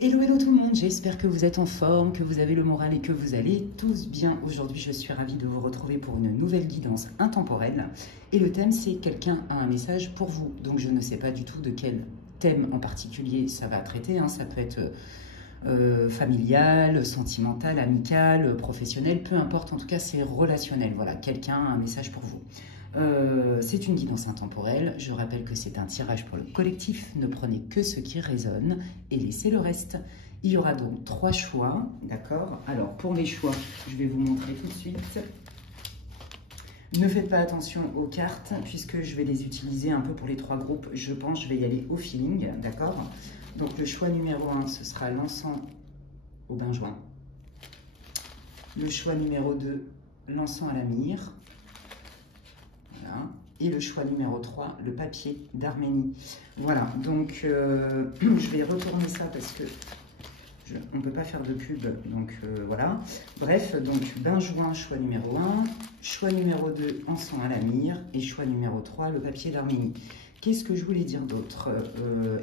Hello, hello tout le monde, j'espère que vous êtes en forme, que vous avez le moral et que vous allez tous bien. Aujourd'hui, je suis ravie de vous retrouver pour une nouvelle guidance intemporelle. Et le thème, c'est quelqu'un a un message pour vous. Donc, je ne sais pas du tout de quel thème en particulier ça va traiter. Ça peut être familial, sentimental, amical, professionnel, peu importe. En tout cas, c'est relationnel. Voilà, quelqu'un a un message pour vous. C'est une guidance intemporelle. Je rappelle que c'est un tirage pour le collectif. Ne prenez que ce qui résonne et laissez le reste. Il y aura donc 3 choix, d'accord? Alors, pour les choix, je vais vous montrer tout de suite. Ne faites pas attention aux cartes, puisque je vais les utiliser un peu pour les 3 groupes. Je pense que je vais y aller au feeling, d'accord? Donc, le choix numéro 1, ce sera l'encens au benjoin. Le choix numéro 2, l'encens à la myrrhe. Voilà. Et le choix numéro 3, le papier d'Arménie. Voilà, donc je vais retourner ça parce que on ne peut pas faire de pub, donc voilà. Bref, donc benjoin, choix numéro 1, choix numéro 2, encens à la myrrhe, et choix numéro 3, le papier d'Arménie. Qu'est-ce que je voulais dire d'autre?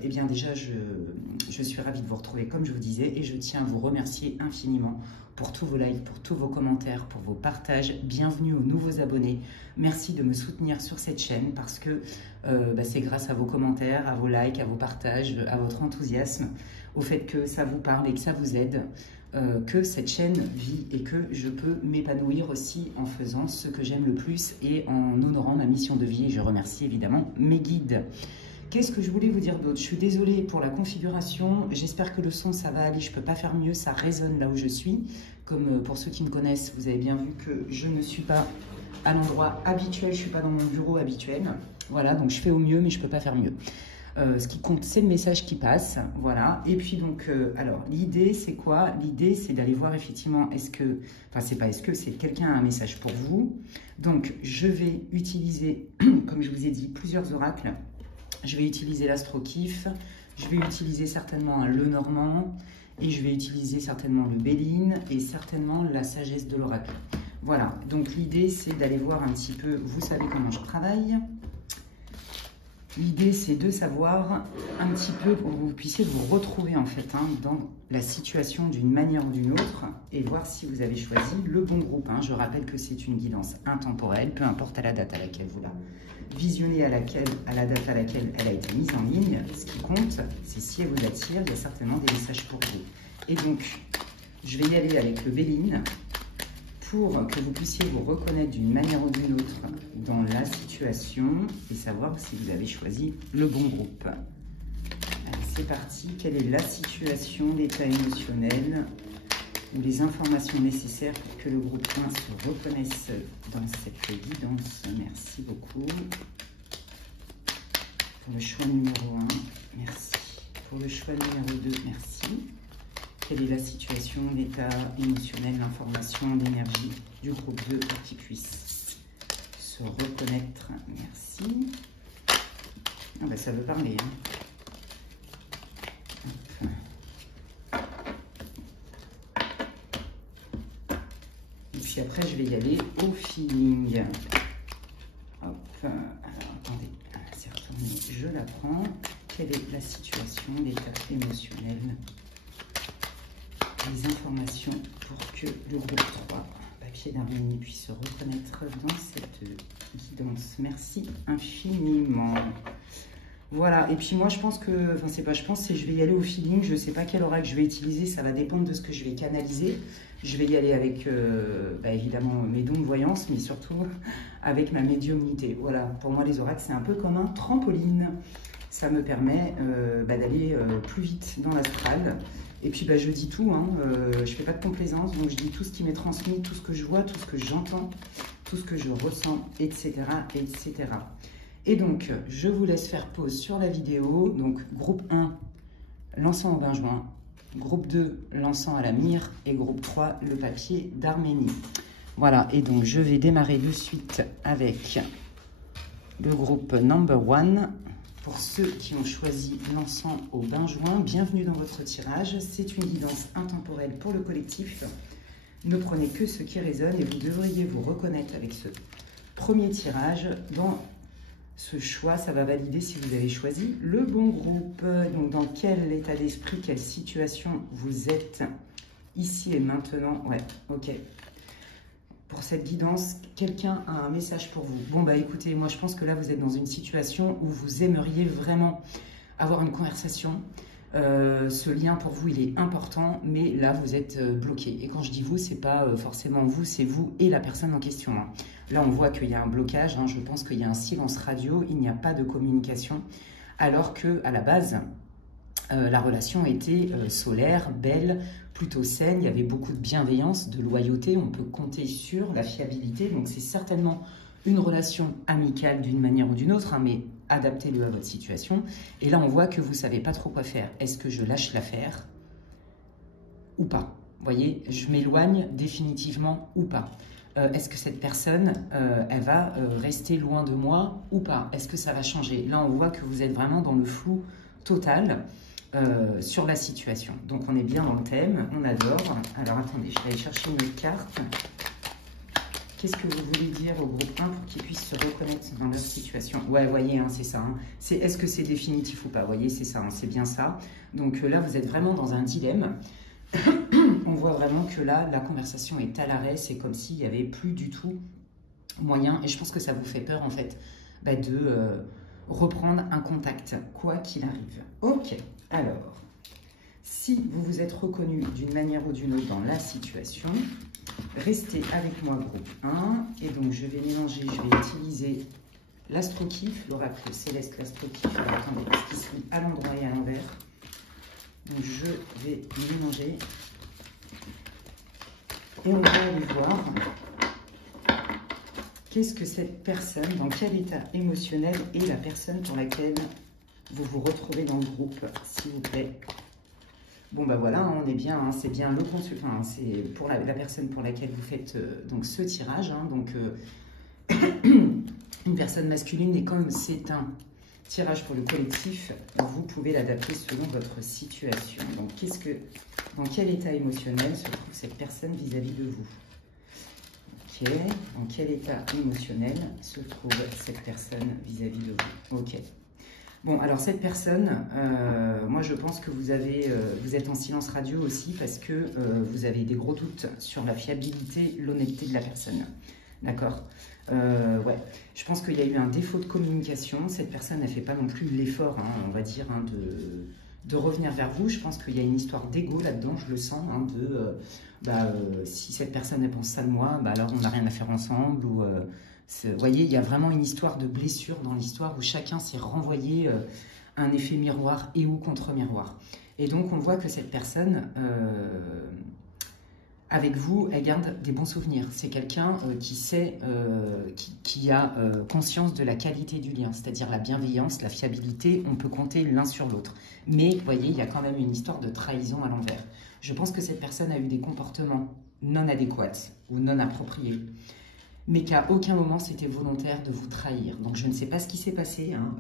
Eh bien déjà, je suis ravie de vous retrouver comme je vous disais, et je tiens à vous remercier infiniment pour tous vos likes, pour tous vos commentaires, pour vos partages. Bienvenue aux nouveaux abonnés. Merci de me soutenir sur cette chaîne parce que c'est grâce à vos commentaires, à vos likes, à vos partages, à votre enthousiasme, au fait que ça vous parle et que ça vous aide, que cette chaîne vit et que je peux m'épanouir aussi en faisant ce que j'aime le plus et en honorant ma mission de vie. Et je remercie évidemment mes guides. Qu'est-ce que je voulais vous dire d'autre? Je suis désolée pour la configuration, j'espère que le son ça va aller, je ne peux pas faire mieux, ça résonne là où je suis. Comme pour ceux qui me connaissent, vous avez bien vu que je ne suis pas à l'endroit habituel, je ne suis pas dans mon bureau habituel. Voilà, donc je fais au mieux, mais je ne peux pas faire mieux. Ce qui compte, c'est le message qui passe, voilà. Et puis donc, alors, l'idée, c'est quoi? L'idée, c'est d'aller voir effectivement, c'est pas est-ce que, c'est quelqu'un a un message pour vous. Donc, je vais utiliser, comme je vous ai dit, plusieurs oracles. Je vais utiliser l'Astro-Kiff, je vais utiliser certainement un Lenormand, et je vais utiliser certainement le Béline, et certainement la sagesse de l'oracle. Voilà, donc l'idée, c'est d'aller voir un petit peu, vous savez comment je travaille. L'idée, c'est de savoir un petit peu pour que vous puissiez vous retrouver en fait dans la situation d'une manière ou d'une autre et voir si vous avez choisi le bon groupe. Je rappelle que c'est une guidance intemporelle, peu importe à la date à laquelle vous la visionnez, à la date à laquelle elle a été mise en ligne. Ce qui compte, c'est si elle vous attire, il y a certainement des messages pour vous. Et donc, je vais y aller avec le Béline pour que vous puissiez vous reconnaître d'une manière ou d'une autre dans la situation et savoir si vous avez choisi le bon groupe. Allez, c'est parti. Quelle est la situation, l'état émotionnel ou les informations nécessaires pour que le groupe 1 se reconnaisse dans cette guidance? Merci beaucoup. Pour le choix numéro 1, merci. Pour le choix numéro 2, merci. Quelle est la situation, l'état émotionnel, l'information, l'énergie du groupe 2 pour qu'ils puissent se reconnaître? Merci. Ah ça veut parler. Et puis après, je vais y aller au feeling. Hop. Alors, attendez. C'est retourné. Je la prends. Quelle est la situation, l'état émotionnel? Les informations pour que le groupe 3, papier d'Arménie, puisse se reconnaître dans cette guidance. Merci infiniment. Voilà, et puis moi je pense que, c'est je vais y aller au feeling, je ne sais pas quel oracle je vais utiliser, ça va dépendre de ce que je vais canaliser. Je vais y aller avec, évidemment, mes dons de voyance, mais surtout avec ma médiumnité. Voilà, pour moi les oracles, c'est un peu comme un trampoline. Ça me permet d'aller plus vite dans l'astral. Et puis je dis tout, je ne fais pas de complaisance, donc je dis tout ce qui m'est transmis, tout ce que je vois, tout ce que j'entends, tout ce que je ressens, etc., etc. Et donc, je vous laisse faire pause sur la vidéo. Donc, groupe 1, l'encens au benjoin. Groupe 2, l'encens à la myrrhe. Et groupe 3, le papier d'Arménie. Voilà, et donc je vais démarrer de suite avec le groupe number 1. Pour ceux qui ont choisi l'encens au benjoin, bienvenue dans votre tirage. C'est une guidance intemporelle pour le collectif. Ne prenez que ce qui résonne et vous devriez vous reconnaître avec ce premier tirage dans Ce choix, ça va valider si vous avez choisi le bon groupe. Donc, dans quel état d'esprit, quelle situation vous êtes ici et maintenant? Ouais, ok. Pour cette guidance, quelqu'un a un message pour vous. Bon, bah écoutez, moi je pense que là, vous êtes dans une situation où vous aimeriez vraiment avoir une conversation. Ce lien pour vous, il est important, mais là, vous êtes bloqué. Et quand je dis vous, c'est pas forcément vous, c'est vous et la personne en question. Hein. Là, on voit qu'il y a un blocage. Hein, je pense qu'il y a un silence radio. Il n'y a pas de communication. Alors que à la base, la relation était solaire, belle, plutôt saine. Il y avait beaucoup de bienveillance, de loyauté. On peut compter sur la fiabilité. Donc, c'est certainement une relation amicale d'une manière ou d'une autre, hein, mais adaptez-le à votre situation. Et là, on voit que vous ne savez pas trop quoi faire. Est-ce que je lâche l'affaire ou pas? Vous voyez, je m'éloigne définitivement ou pas? Est-ce que cette personne, elle va rester loin de moi ou pas? Est-ce que ça va changer? Là, on voit que vous êtes vraiment dans le flou total sur la situation. Donc, on est bien dans le thème, on adore. Alors, attendez, je vais aller chercher une autre carte. Qu'est-ce que vous voulez dire au groupe 1 pour qu'ils puissent se reconnaître dans leur situation? Ouais, vous voyez, hein, c'est ça. Hein. Est-ce que c'est définitif ou pas? Vous voyez, c'est ça, hein, c'est bien ça. Donc là, vous êtes vraiment dans un dilemme. On voit vraiment que là, la conversation est à l'arrêt. C'est comme s'il n'y avait plus du tout moyen. Et je pense que ça vous fait peur, en fait, bah, de reprendre un contact, quoi qu'il arrive. Ok, alors, si vous vous êtes reconnu d'une manière ou d'une autre dans la situation, restez avec moi groupe 1 et donc je vais mélanger, je vais utiliser l'astrokiff, l'oracle céleste, l'astrokiff. Alors attendez, parce qu'il se lit à l'endroit et à l'envers. Donc je vais mélanger et on va aller voir qu'est-ce que cette personne, dans quel état émotionnel est la personne pour laquelle vous vous retrouvez dans le groupe, s'il vous plaît. Bon, bah voilà, on est bien, hein, c'est bien le consultant, hein, c'est pour la personne pour laquelle vous faites donc ce tirage. Hein, donc, une personne masculine, et comme c'est un tirage pour le collectif, vous pouvez l'adapter selon votre situation. Donc, dans quel état émotionnel se trouve cette personne vis-à-vis de vous? Ok, dans quel état émotionnel se trouve cette personne vis-à-vis de vous? Ok. Bon, alors cette personne, moi je pense que vous êtes en silence radio aussi parce que vous avez des gros doutes sur la fiabilité, l'honnêteté de la personne. D'accord? Ouais, je pense qu'il y a eu un défaut de communication. Cette personne n'a fait pas non plus l'effort, hein, on va dire, hein, de revenir vers vous. Je pense qu'il y a une histoire d'ego là-dedans, je le sens, hein, si cette personne elle pense ça de moi, bah, alors on n'a rien à faire ensemble ou... vous voyez, il y a vraiment une histoire de blessure dans l'histoire où chacun s'est renvoyé un effet miroir et ou contre-miroir. Et donc, on voit que cette personne, avec vous, elle garde des bons souvenirs. C'est quelqu'un qui sait, qui a conscience de la qualité du lien, c'est-à-dire la bienveillance, la fiabilité, on peut compter l'un sur l'autre. Mais, vous voyez, il y a quand même une histoire de trahison à l'envers. Je pense que cette personne a eu des comportements non adéquats ou non appropriés, mais qu'à aucun moment c'était volontaire de vous trahir. Donc je ne sais pas ce qui s'est passé, hein.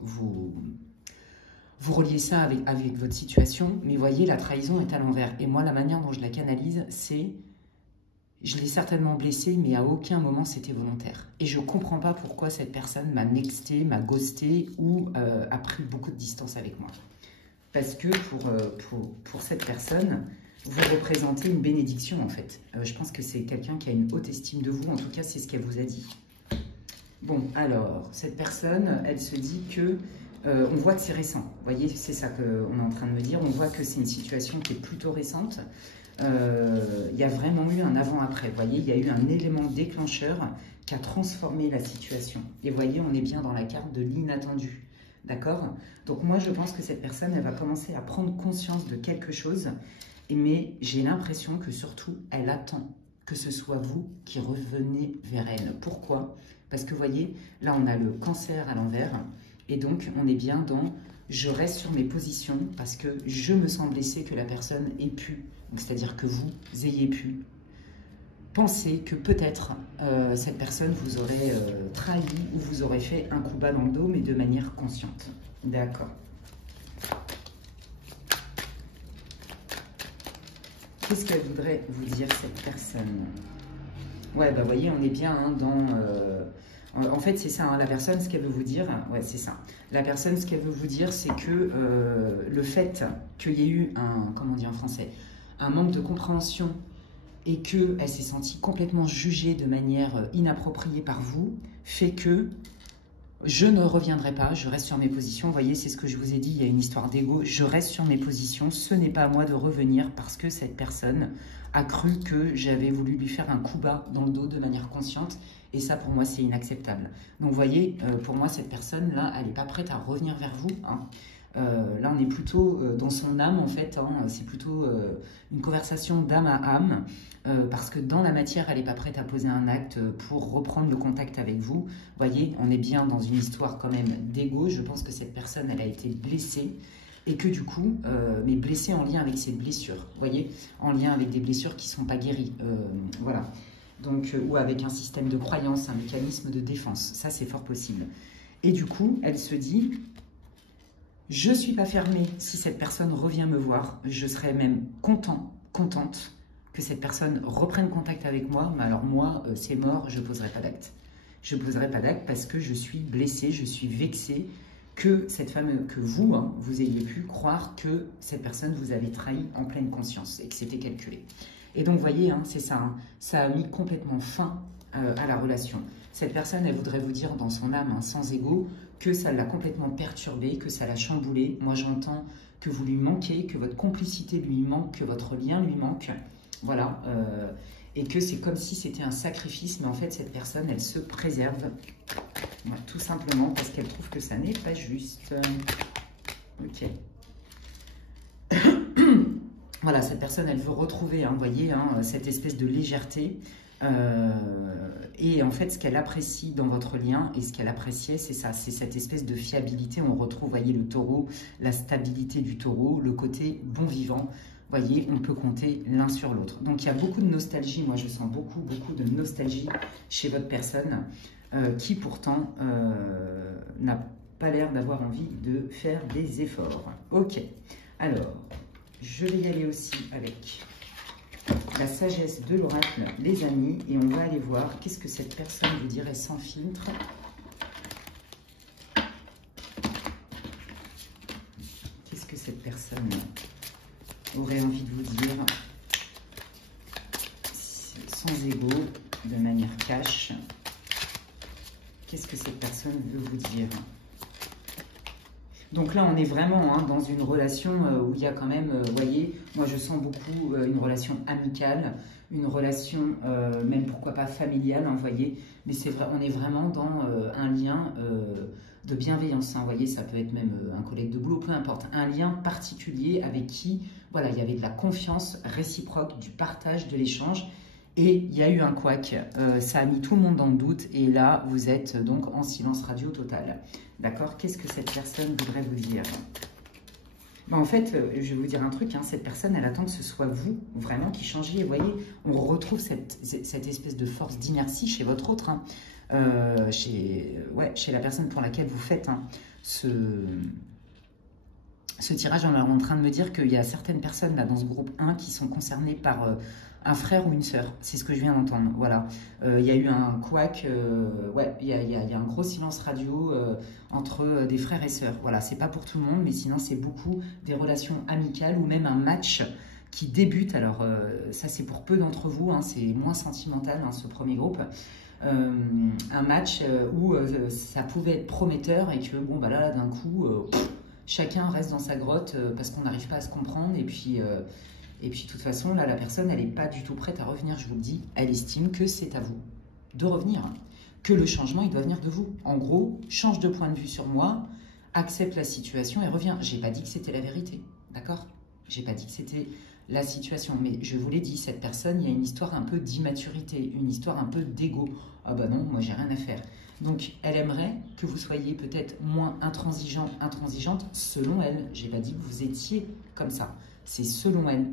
Vous reliez ça avec votre situation, mais voyez, la trahison est à l'envers. Et moi, la manière dont je la canalise, c'est, je l'ai certainement blessée, mais à aucun moment c'était volontaire. Et je ne comprends pas pourquoi cette personne m'a nexté, m'a ghosté ou a pris beaucoup de distance avec moi. Parce que pour cette personne, vous représentez une bénédiction, en fait. Je pense que c'est quelqu'un qui a une haute estime de vous. En tout cas, c'est ce qu'elle vous a dit. Bon, alors, cette personne, elle se dit que... on voit que c'est récent. Vous voyez, c'est ça qu'on est en train de me dire. On voit que c'est une situation qui est plutôt récente. Il y a vraiment eu un avant-après. Vous voyez, il y a eu un élément déclencheur qui a transformé la situation. Et vous voyez, on est bien dans la carte de l'inattendu. D'accord? Donc, moi, je pense que cette personne, elle va commencer à prendre conscience de quelque chose. Mais j'ai l'impression que surtout, elle attend que ce soit vous qui revenez vers elle. Pourquoi? Parce que vous voyez, là, on a le cancer à l'envers. Et donc, on est bien dans « je reste sur mes positions parce que je me sens blessée que la personne ait pu ». C'est-à-dire que vous ayez pu penser que peut-être cette personne vous aurait trahi ou vous aurait fait un coup bas dans le dos, mais de manière consciente. D'accord. Qu'est-ce qu'elle voudrait vous dire, cette personne? Ouais, bah, vous voyez, on est bien hein, dans... En fait, c'est ça, hein, la personne, ce qu'elle veut vous dire, ouais, c'est ça. La personne, ce qu'elle veut vous dire, c'est que le fait qu'il y ait eu un, comment on dit en français, un manque de compréhension et qu'elle s'est sentie complètement jugée de manière inappropriée par vous, fait que je ne reviendrai pas, je reste sur mes positions. Vous voyez, c'est ce que je vous ai dit, il y a une histoire d'ego. Je reste sur mes positions, ce n'est pas à moi de revenir parce que cette personne a cru que j'avais voulu lui faire un coup bas dans le dos de manière consciente. Et ça, pour moi, c'est inacceptable. Donc, vous voyez, pour moi, cette personne-là, elle n'est pas prête à revenir vers vous. Hein. Là, on est plutôt dans son âme, en fait. Hein. C'est plutôt une conversation d'âme à âme. Parce que dans la matière, elle n'est pas prête à poser un acte pour reprendre le contact avec vous. Vous voyez, on est bien dans une histoire quand même d'ego. Je pense que cette personne, elle a été blessée. Et que du coup, mais blessée en lien avec ses blessures. Vous voyez, en lien avec des blessures qui ne sont pas guéries. Voilà. Donc, ou avec un système de croyance, un mécanisme de défense. Ça, c'est fort possible. Et du coup, elle se dit, je ne suis pas fermée si cette personne revient me voir. Je serais même contente que cette personne reprenne contact avec moi. Mais alors moi, c'est mort, je ne poserai pas d'acte. Je ne poserai pas d'acte parce que je suis blessée, je suis vexée que cette femme, que vous, hein, vous ayez pu croire que cette personne vous avait trahi en pleine conscience et que c'était calculé. Et donc, vous voyez, hein, c'est ça, hein, ça a mis complètement fin à la relation. Cette personne, elle voudrait vous dire dans son âme, hein, sans ego, que ça l'a complètement perturbé, que ça l'a chamboulé. Moi, j'entends que vous lui manquez, que votre complicité lui manque, que votre lien lui manque. Voilà. Et que c'est comme si c'était un sacrifice, mais en fait, cette personne, elle se préserve. Voilà, tout simplement parce qu'elle trouve que ça n'est pas juste. Ok. Voilà, cette personne, elle veut retrouver, hein, vous voyez, hein, cette espèce de légèreté. Et en fait, ce qu'elle apprécie dans votre lien et ce qu'elle appréciait, c'est ça, c'est cette espèce de fiabilité. On retrouve, voyez, le taureau, la stabilité du taureau, le côté bon vivant. Vous voyez, on peut compter l'un sur l'autre. Donc, il y a beaucoup de nostalgie. Moi, je sens beaucoup de nostalgie chez votre personne qui, pourtant, n'a pas l'air d'avoir envie de faire des efforts. Ok, alors... je vais y aller aussi avec la sagesse de l'oracle, les amis, et on va aller voir qu'est-ce que cette personne vous dirait sans filtre. Qu'est-ce que cette personne aurait envie de vous dire sans ego, de manière cash. Qu'est-ce que cette personne veut vous dire ? Donc là, on est vraiment hein, dans une relation où il y a quand même, vous voyez, moi je sens beaucoup une relation amicale, une relation même pourquoi pas familiale, hein, vous voyez, mais c'est vrai, on est vraiment dans un lien de bienveillance, hein, vous voyez, ça peut être même un collègue de boulot, peu importe, un lien particulier avec qui, voilà, il y avait de la confiance réciproque, du partage, de l'échange. Et il y a eu un couac, ça a mis tout le monde dans le doute, et là, vous êtes donc en silence radio total. D'accord? Qu'est-ce que cette personne voudrait vous dire? Ben, en fait, je vais vous dire un truc, hein, cette personne, elle attend que ce soit vous, vraiment, qui changiez. Vous voyez, on retrouve cette espèce de force d'inertie chez votre autre, hein, chez la personne pour laquelle vous faites hein, ce tirage. On est en train de me dire qu'il y a certaines personnes là dans ce groupe 1 qui sont concernées par un frère ou une sœur. C'est ce que je viens d'entendre. Voilà. Il y a eu un couac, il y a un gros silence radio entre des frères et sœurs. Voilà, c'est pas pour tout le monde, mais sinon c'est beaucoup des relations amicales ou même un match qui débute. Alors ça c'est pour peu d'entre vous, hein, c'est moins sentimental hein, ce premier groupe. Un match où ça pouvait être prometteur et que bon bah là d'un coup chacun reste dans sa grotte parce qu'on n'arrive pas à se comprendre et puis de toute façon là la personne elle n'est pas du tout prête à revenir, je vous le dis, elle estime que c'est à vous de revenir, hein, que le changement il doit venir de vous. En gros, change de point de vue sur moi, accepte la situation et reviens. J'ai pas dit que c'était la vérité, d'accord? J'ai pas dit que c'était la situation, mais je vous l'ai dit, cette personne, il y a une histoire un peu d'immaturité, une histoire un peu d'ego. Ah bah non, moi j'ai rien à faire. Donc elle aimerait que vous soyez peut-être moins intransigeant, intransigeante selon elle. J'ai pas dit que vous étiez comme ça, c'est selon elle.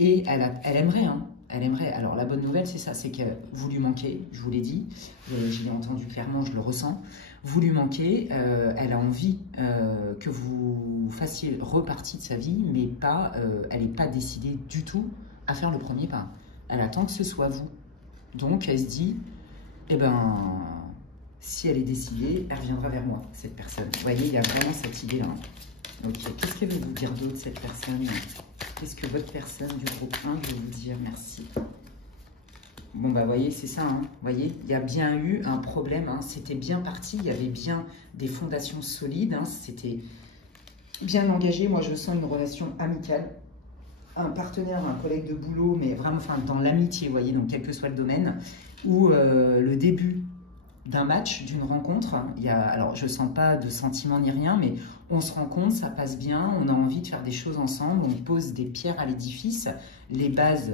Et elle aimerait, hein, elle aimerait. Alors la bonne nouvelle c'est ça, c'est que vous lui manquez, je vous l'ai dit, je l'ai entendu clairement, je le ressens. Vous lui manquez, elle a envie que vous fassiez repartie de sa vie, mais pas, elle n'est pas décidée du tout à faire le premier pas. Elle attend que ce soit vous. Donc elle se dit, eh ben, Si elle est décidée, elle reviendra vers moi, cette personne. Vous voyez, il y a vraiment cette idée-là. Ok, qu'est-ce qu'elle veut vous dire d'autre, cette personne? Qu'est-ce que votre personne du groupe 1 veut vous dire? Merci. Bon, bah, vous voyez, c'est ça, hein. Vous voyez, il y a bien eu un problème, hein. C'était bien parti, il y avait bien des fondations solides, hein. C'était bien engagé. Moi, je sens une relation amicale, un partenaire, un collègue de boulot, mais vraiment, enfin, dans l'amitié, vous voyez, donc quel que soit le domaine, où le début d'un match, d'une rencontre, alors je sens pas de sentiment ni rien, mais on se rencontre, ça passe bien, on a envie de faire des choses ensemble, on pose des pierres à l'édifice, les bases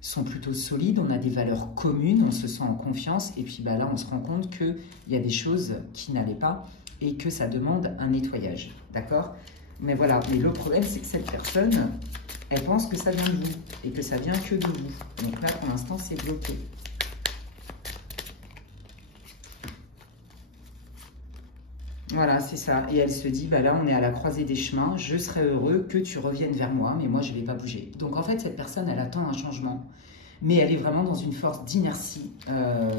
sont plutôt solides, on a des valeurs communes, on se sent en confiance, et puis bah, là on se rend compte qu'il y a des choses qui n'allaient pas et que ça demande un nettoyage, d'accord? Mais voilà, mais le problème c'est que cette personne, elle pense que ça vient de vous et que ça vient que de vous. Donc là pour l'instant c'est bloqué. Voilà, c'est ça. Et elle se dit, bah là, on est à la croisée des chemins. Je serais heureux que tu reviennes vers moi, mais moi, je ne vais pas bouger. Donc, en fait, cette personne, elle attend un changement. Mais elle est vraiment dans une force d'inertie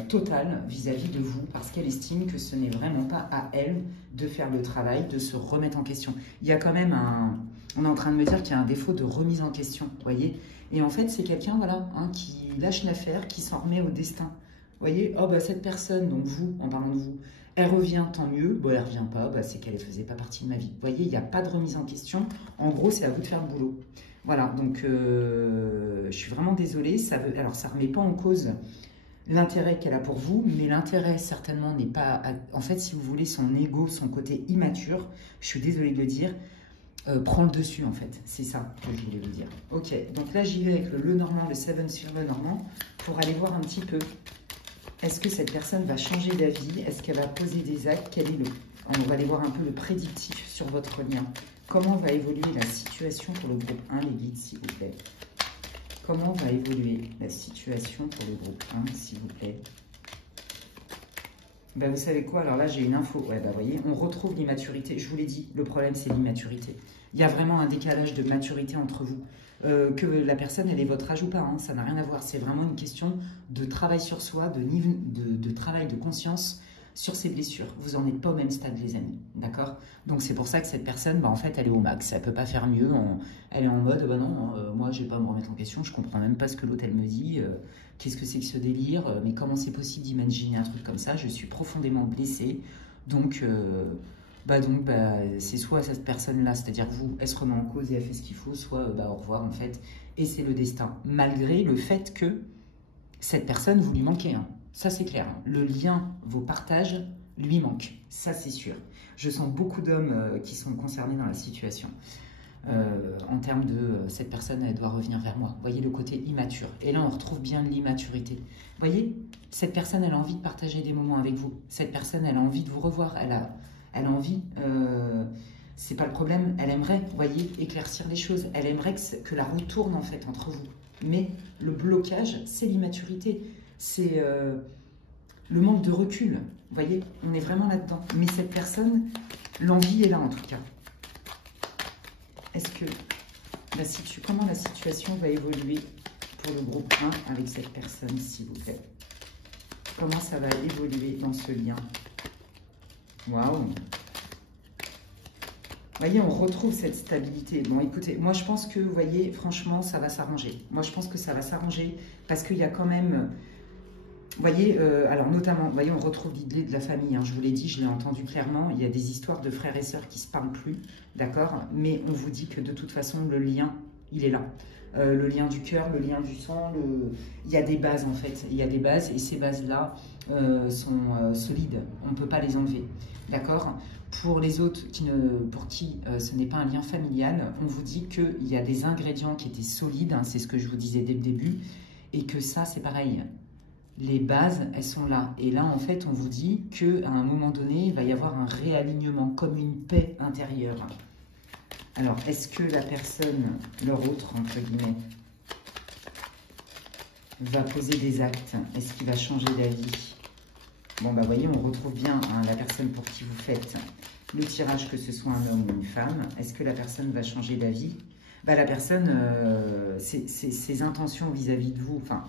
totale vis-à-vis de vous, parce qu'elle estime que ce n'est vraiment pas à elle de faire le travail, de se remettre en question. Il y a quand même un... On est en train de me dire qu'il y a un défaut de remise en question, vous voyez. Et en fait, c'est quelqu'un, voilà, hein, qui lâche l'affaire, qui s'en remet au destin. Vous voyez, oh, bah, cette personne, donc vous, en parlant de vous, elle revient, tant mieux. Bon, elle ne revient pas, bah, c'est qu'elle ne faisait pas partie de ma vie. Vous voyez, il n'y a pas de remise en question. En gros, c'est à vous de faire le boulot. Voilà, donc je suis vraiment désolée. Alors, ça ne remet pas en cause l'intérêt qu'elle a pour vous, mais l'intérêt, certainement, n'est pas... En fait, si vous voulez, son ego, son côté immature, je suis désolée de le dire, prend le dessus, en fait. C'est ça que je voulais vous dire. Ok, donc là, j'y vais avec le normand, le 7 sur le normand, pour aller voir un petit peu. Est-ce que cette personne va changer d'avis? Est-ce qu'elle va poser des actes? Quel est On va aller voir un peu le prédictif sur votre lien. Comment va évoluer la situation pour le groupe 1, les guides, s'il vous plaît? Comment va évoluer la situation pour le groupe 1, s'il vous plaît? Ben, vous savez quoi? Alors là, j'ai une info. Ouais, ben, vous voyez, on retrouve l'immaturité. Je vous l'ai dit, le problème, c'est l'immaturité. Il y a vraiment un décalage de maturité entre vous. Que la personne, elle est votre âge ou pas, hein, ça n'a rien à voir. C'est vraiment une question de travail sur soi, de travail de conscience sur ses blessures. Vous n'en êtes pas au même stade, les amis, d'accord? Donc, c'est pour ça que cette personne, bah, en fait, elle est au max. Elle ne peut pas faire mieux. Elle est en mode, bah non, moi, je ne vais pas me remettre en question. Je ne comprends même pas ce que l'autre, elle me dit. Qu'est-ce que c'est que ce délire? Mais comment c'est possible d'imaginer un truc comme ça? Je suis profondément blessée. Donc, c'est soit cette personne-là, c'est-à-dire vous, elle se remet en cause et elle fait ce qu'il faut, soit au revoir, en fait. Et c'est le destin. Malgré le fait que cette personne, vous lui manquez, hein. Ça, c'est clair. Le lien, vos partages, lui manque. Ça, c'est sûr. Je sens beaucoup d'hommes qui sont concernés dans la situation. En termes de cette personne, elle doit revenir vers moi. Vous voyez le côté immature. Et là, on retrouve bien l'immaturité. Vous voyez, cette personne, elle a envie de partager des moments avec vous. Cette personne, elle a envie de vous revoir. Elle a envie, c'est pas le problème. Elle aimerait, vous voyez, éclaircir les choses. Elle aimerait que la roue tourne, en fait, entre vous. Mais le blocage, c'est l'immaturité. C'est le manque de recul. Vous voyez, on est vraiment là-dedans. Mais cette personne, l'envie est là, en tout cas. Est-ce que comment la situation va évoluer pour le groupe 1 avec cette personne, s'il vous plaît? Comment ça va évoluer dans ce lien? Waouh! Vous voyez, on retrouve cette stabilité. Bon, écoutez, moi, je pense que, vous voyez, franchement, ça va s'arranger. Moi, je pense que ça va s'arranger parce qu'il y a quand même... Vous voyez, alors notamment, vous voyez, on retrouve l'idée de la famille, hein, je vous l'ai dit, je l'ai entendu clairement, il y a des histoires de frères et sœurs qui ne se parlent plus, d'accord? Mais on vous dit que de toute façon, le lien, il est là. Le lien du cœur, le lien du sang, il y a des bases en fait, il y a des bases et ces bases-là sont solides, on ne peut pas les enlever, d'accord? Pour les autres pour qui ce n'est pas un lien familial, on vous dit qu'il y a des ingrédients qui étaient solides, hein, c'est ce que je vous disais dès le début, et que ça, c'est pareil. Les bases, elles sont là. Et là, en fait, on vous dit qu'à un moment donné, il va y avoir un réalignement, comme une paix intérieure. Alors, est-ce que la personne, leur autre, entre guillemets, va poser des actes? Est-ce qu'il va changer d'avis? Bon, bah, vous voyez, on retrouve bien hein, la personne pour qui vous faites le tirage, que ce soit un homme ou une femme. Est-ce que la personne va changer d'avis? Bah, la personne, ses intentions vis-à-vis de vous, enfin...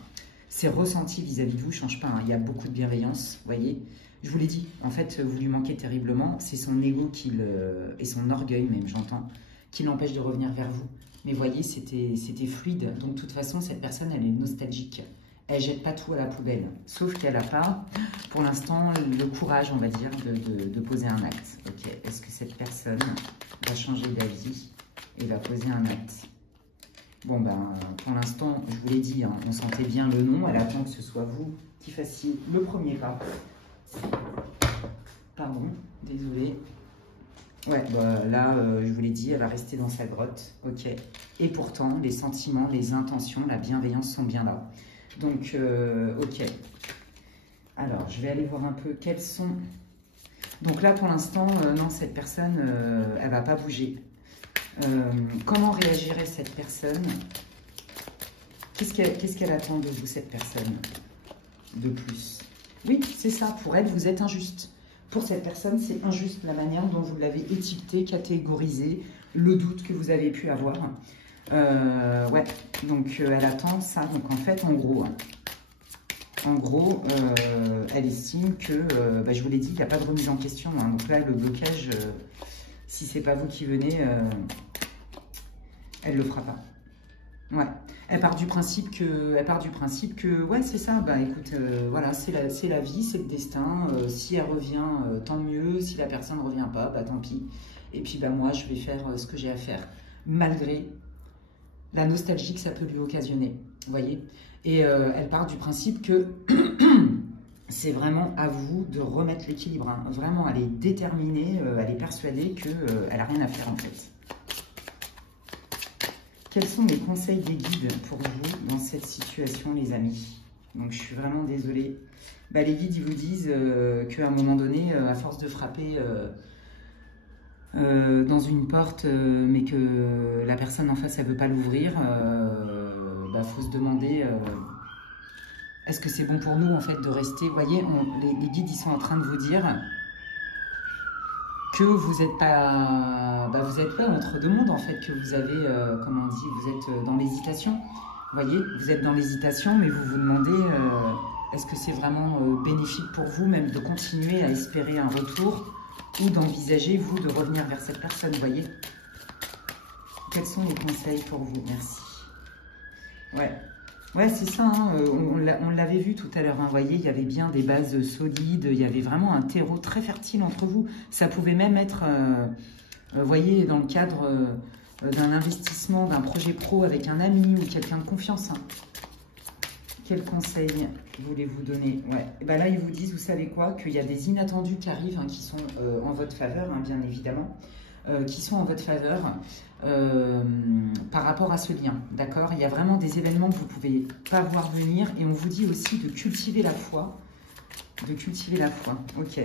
Ses ressentis vis-à-vis de vous ne changent pas. Hein. Il y a beaucoup de bienveillance, vous voyez. Je vous l'ai dit, en fait, vous lui manquez terriblement. C'est son ego et son orgueil même, j'entends, qui l'empêche de revenir vers vous. Mais vous voyez, c'était fluide. Donc, de toute façon, cette personne, elle est nostalgique. Elle jette pas tout à la poubelle. Sauf qu'elle n'a pas, pour l'instant, le courage, on va dire, de poser un acte. Ok, est-ce que cette personne va changer d'avis et va poser un acte? Bon, ben, pour l'instant, je vous l'ai dit, hein, on sentait bien le nom. Elle attend que ce soit vous qui fassiez le premier pas. Pardon, désolé. Ouais, bah, là, je vous l'ai dit, elle va rester dans sa grotte. Ok. Et pourtant, les sentiments, les intentions, la bienveillance sont bien là. Donc, ok. Alors, je vais aller voir un peu quels sont... Donc là, pour l'instant, non, cette personne, elle ne va pas bouger. Comment réagirait cette personne? Qu'est-ce qu'elle attend de vous, cette personne, de plus? Oui, c'est ça. Pour elle, vous êtes injuste. Pour cette personne, c'est injuste la manière dont vous l'avez étiqueté, catégorisé, le doute que vous avez pu avoir. Ouais, donc elle attend ça. Donc en fait, en gros, elle estime que, bah, je vous l'ai dit, il n'y a pas de remise en question. Hein. Donc là, le blocage, si c'est pas vous qui venez, elle le fera pas. Ouais, elle part du principe que, ouais, c'est ça. Bah écoute, voilà, c'est la vie, c'est le destin. Si elle revient, tant mieux. Si la personne ne revient pas, bah tant pis. Et puis bah moi, je vais faire ce que j'ai à faire, malgré la nostalgie que ça peut lui occasionner. Vous voyez. Et elle part du principe que c'est vraiment à vous de remettre l'équilibre. Hein. Vraiment, elle est déterminée, elle est persuadée qu'elle n'a rien à faire en fait. Quels sont les conseils des guides pour vous dans cette situation, les amis? Donc, je suis vraiment désolée. Bah, les guides, ils vous disent qu'à un moment donné, à force de frapper dans une porte, mais que la personne en face, elle ne veut pas l'ouvrir, bah, faut se demander est-ce que c'est bon pour nous, en fait, de rester? Vous voyez, les guides, ils sont en train de vous dire que vous n'êtes pas, bah, vous êtes là entre deux mondes, en fait, que vous avez, comment on dit, vous êtes dans l'hésitation. Vous voyez, vous êtes dans l'hésitation, mais vous vous demandez, est-ce que c'est vraiment bénéfique pour vous, même de continuer à espérer un retour, ou d'envisager, vous, de revenir vers cette personne, vous voyez? Quels sont les conseils pour vous? Merci. Ouais. Ouais, c'est ça, hein. On l'avait vu tout à l'heure, hein. Vous voyez, il y avait bien des bases solides, il y avait vraiment un terreau très fertile entre vous. Ça pouvait même être, vous voyez, dans le cadre d'un investissement, d'un projet pro avec un ami ou quelqu'un de confiance. Hein. Quels conseils voulez-vous donner? Ouais. Et ben là, ils vous disent, vous savez quoi? Qu'il y a des inattendus qui arrivent, hein, qui sont en votre faveur, hein, bien évidemment. Qui sont en votre faveur par rapport à ce lien, d'accord? Il y a vraiment des événements que vous ne pouvez pas voir venir et on vous dit aussi de cultiver la foi. De cultiver la foi, ok.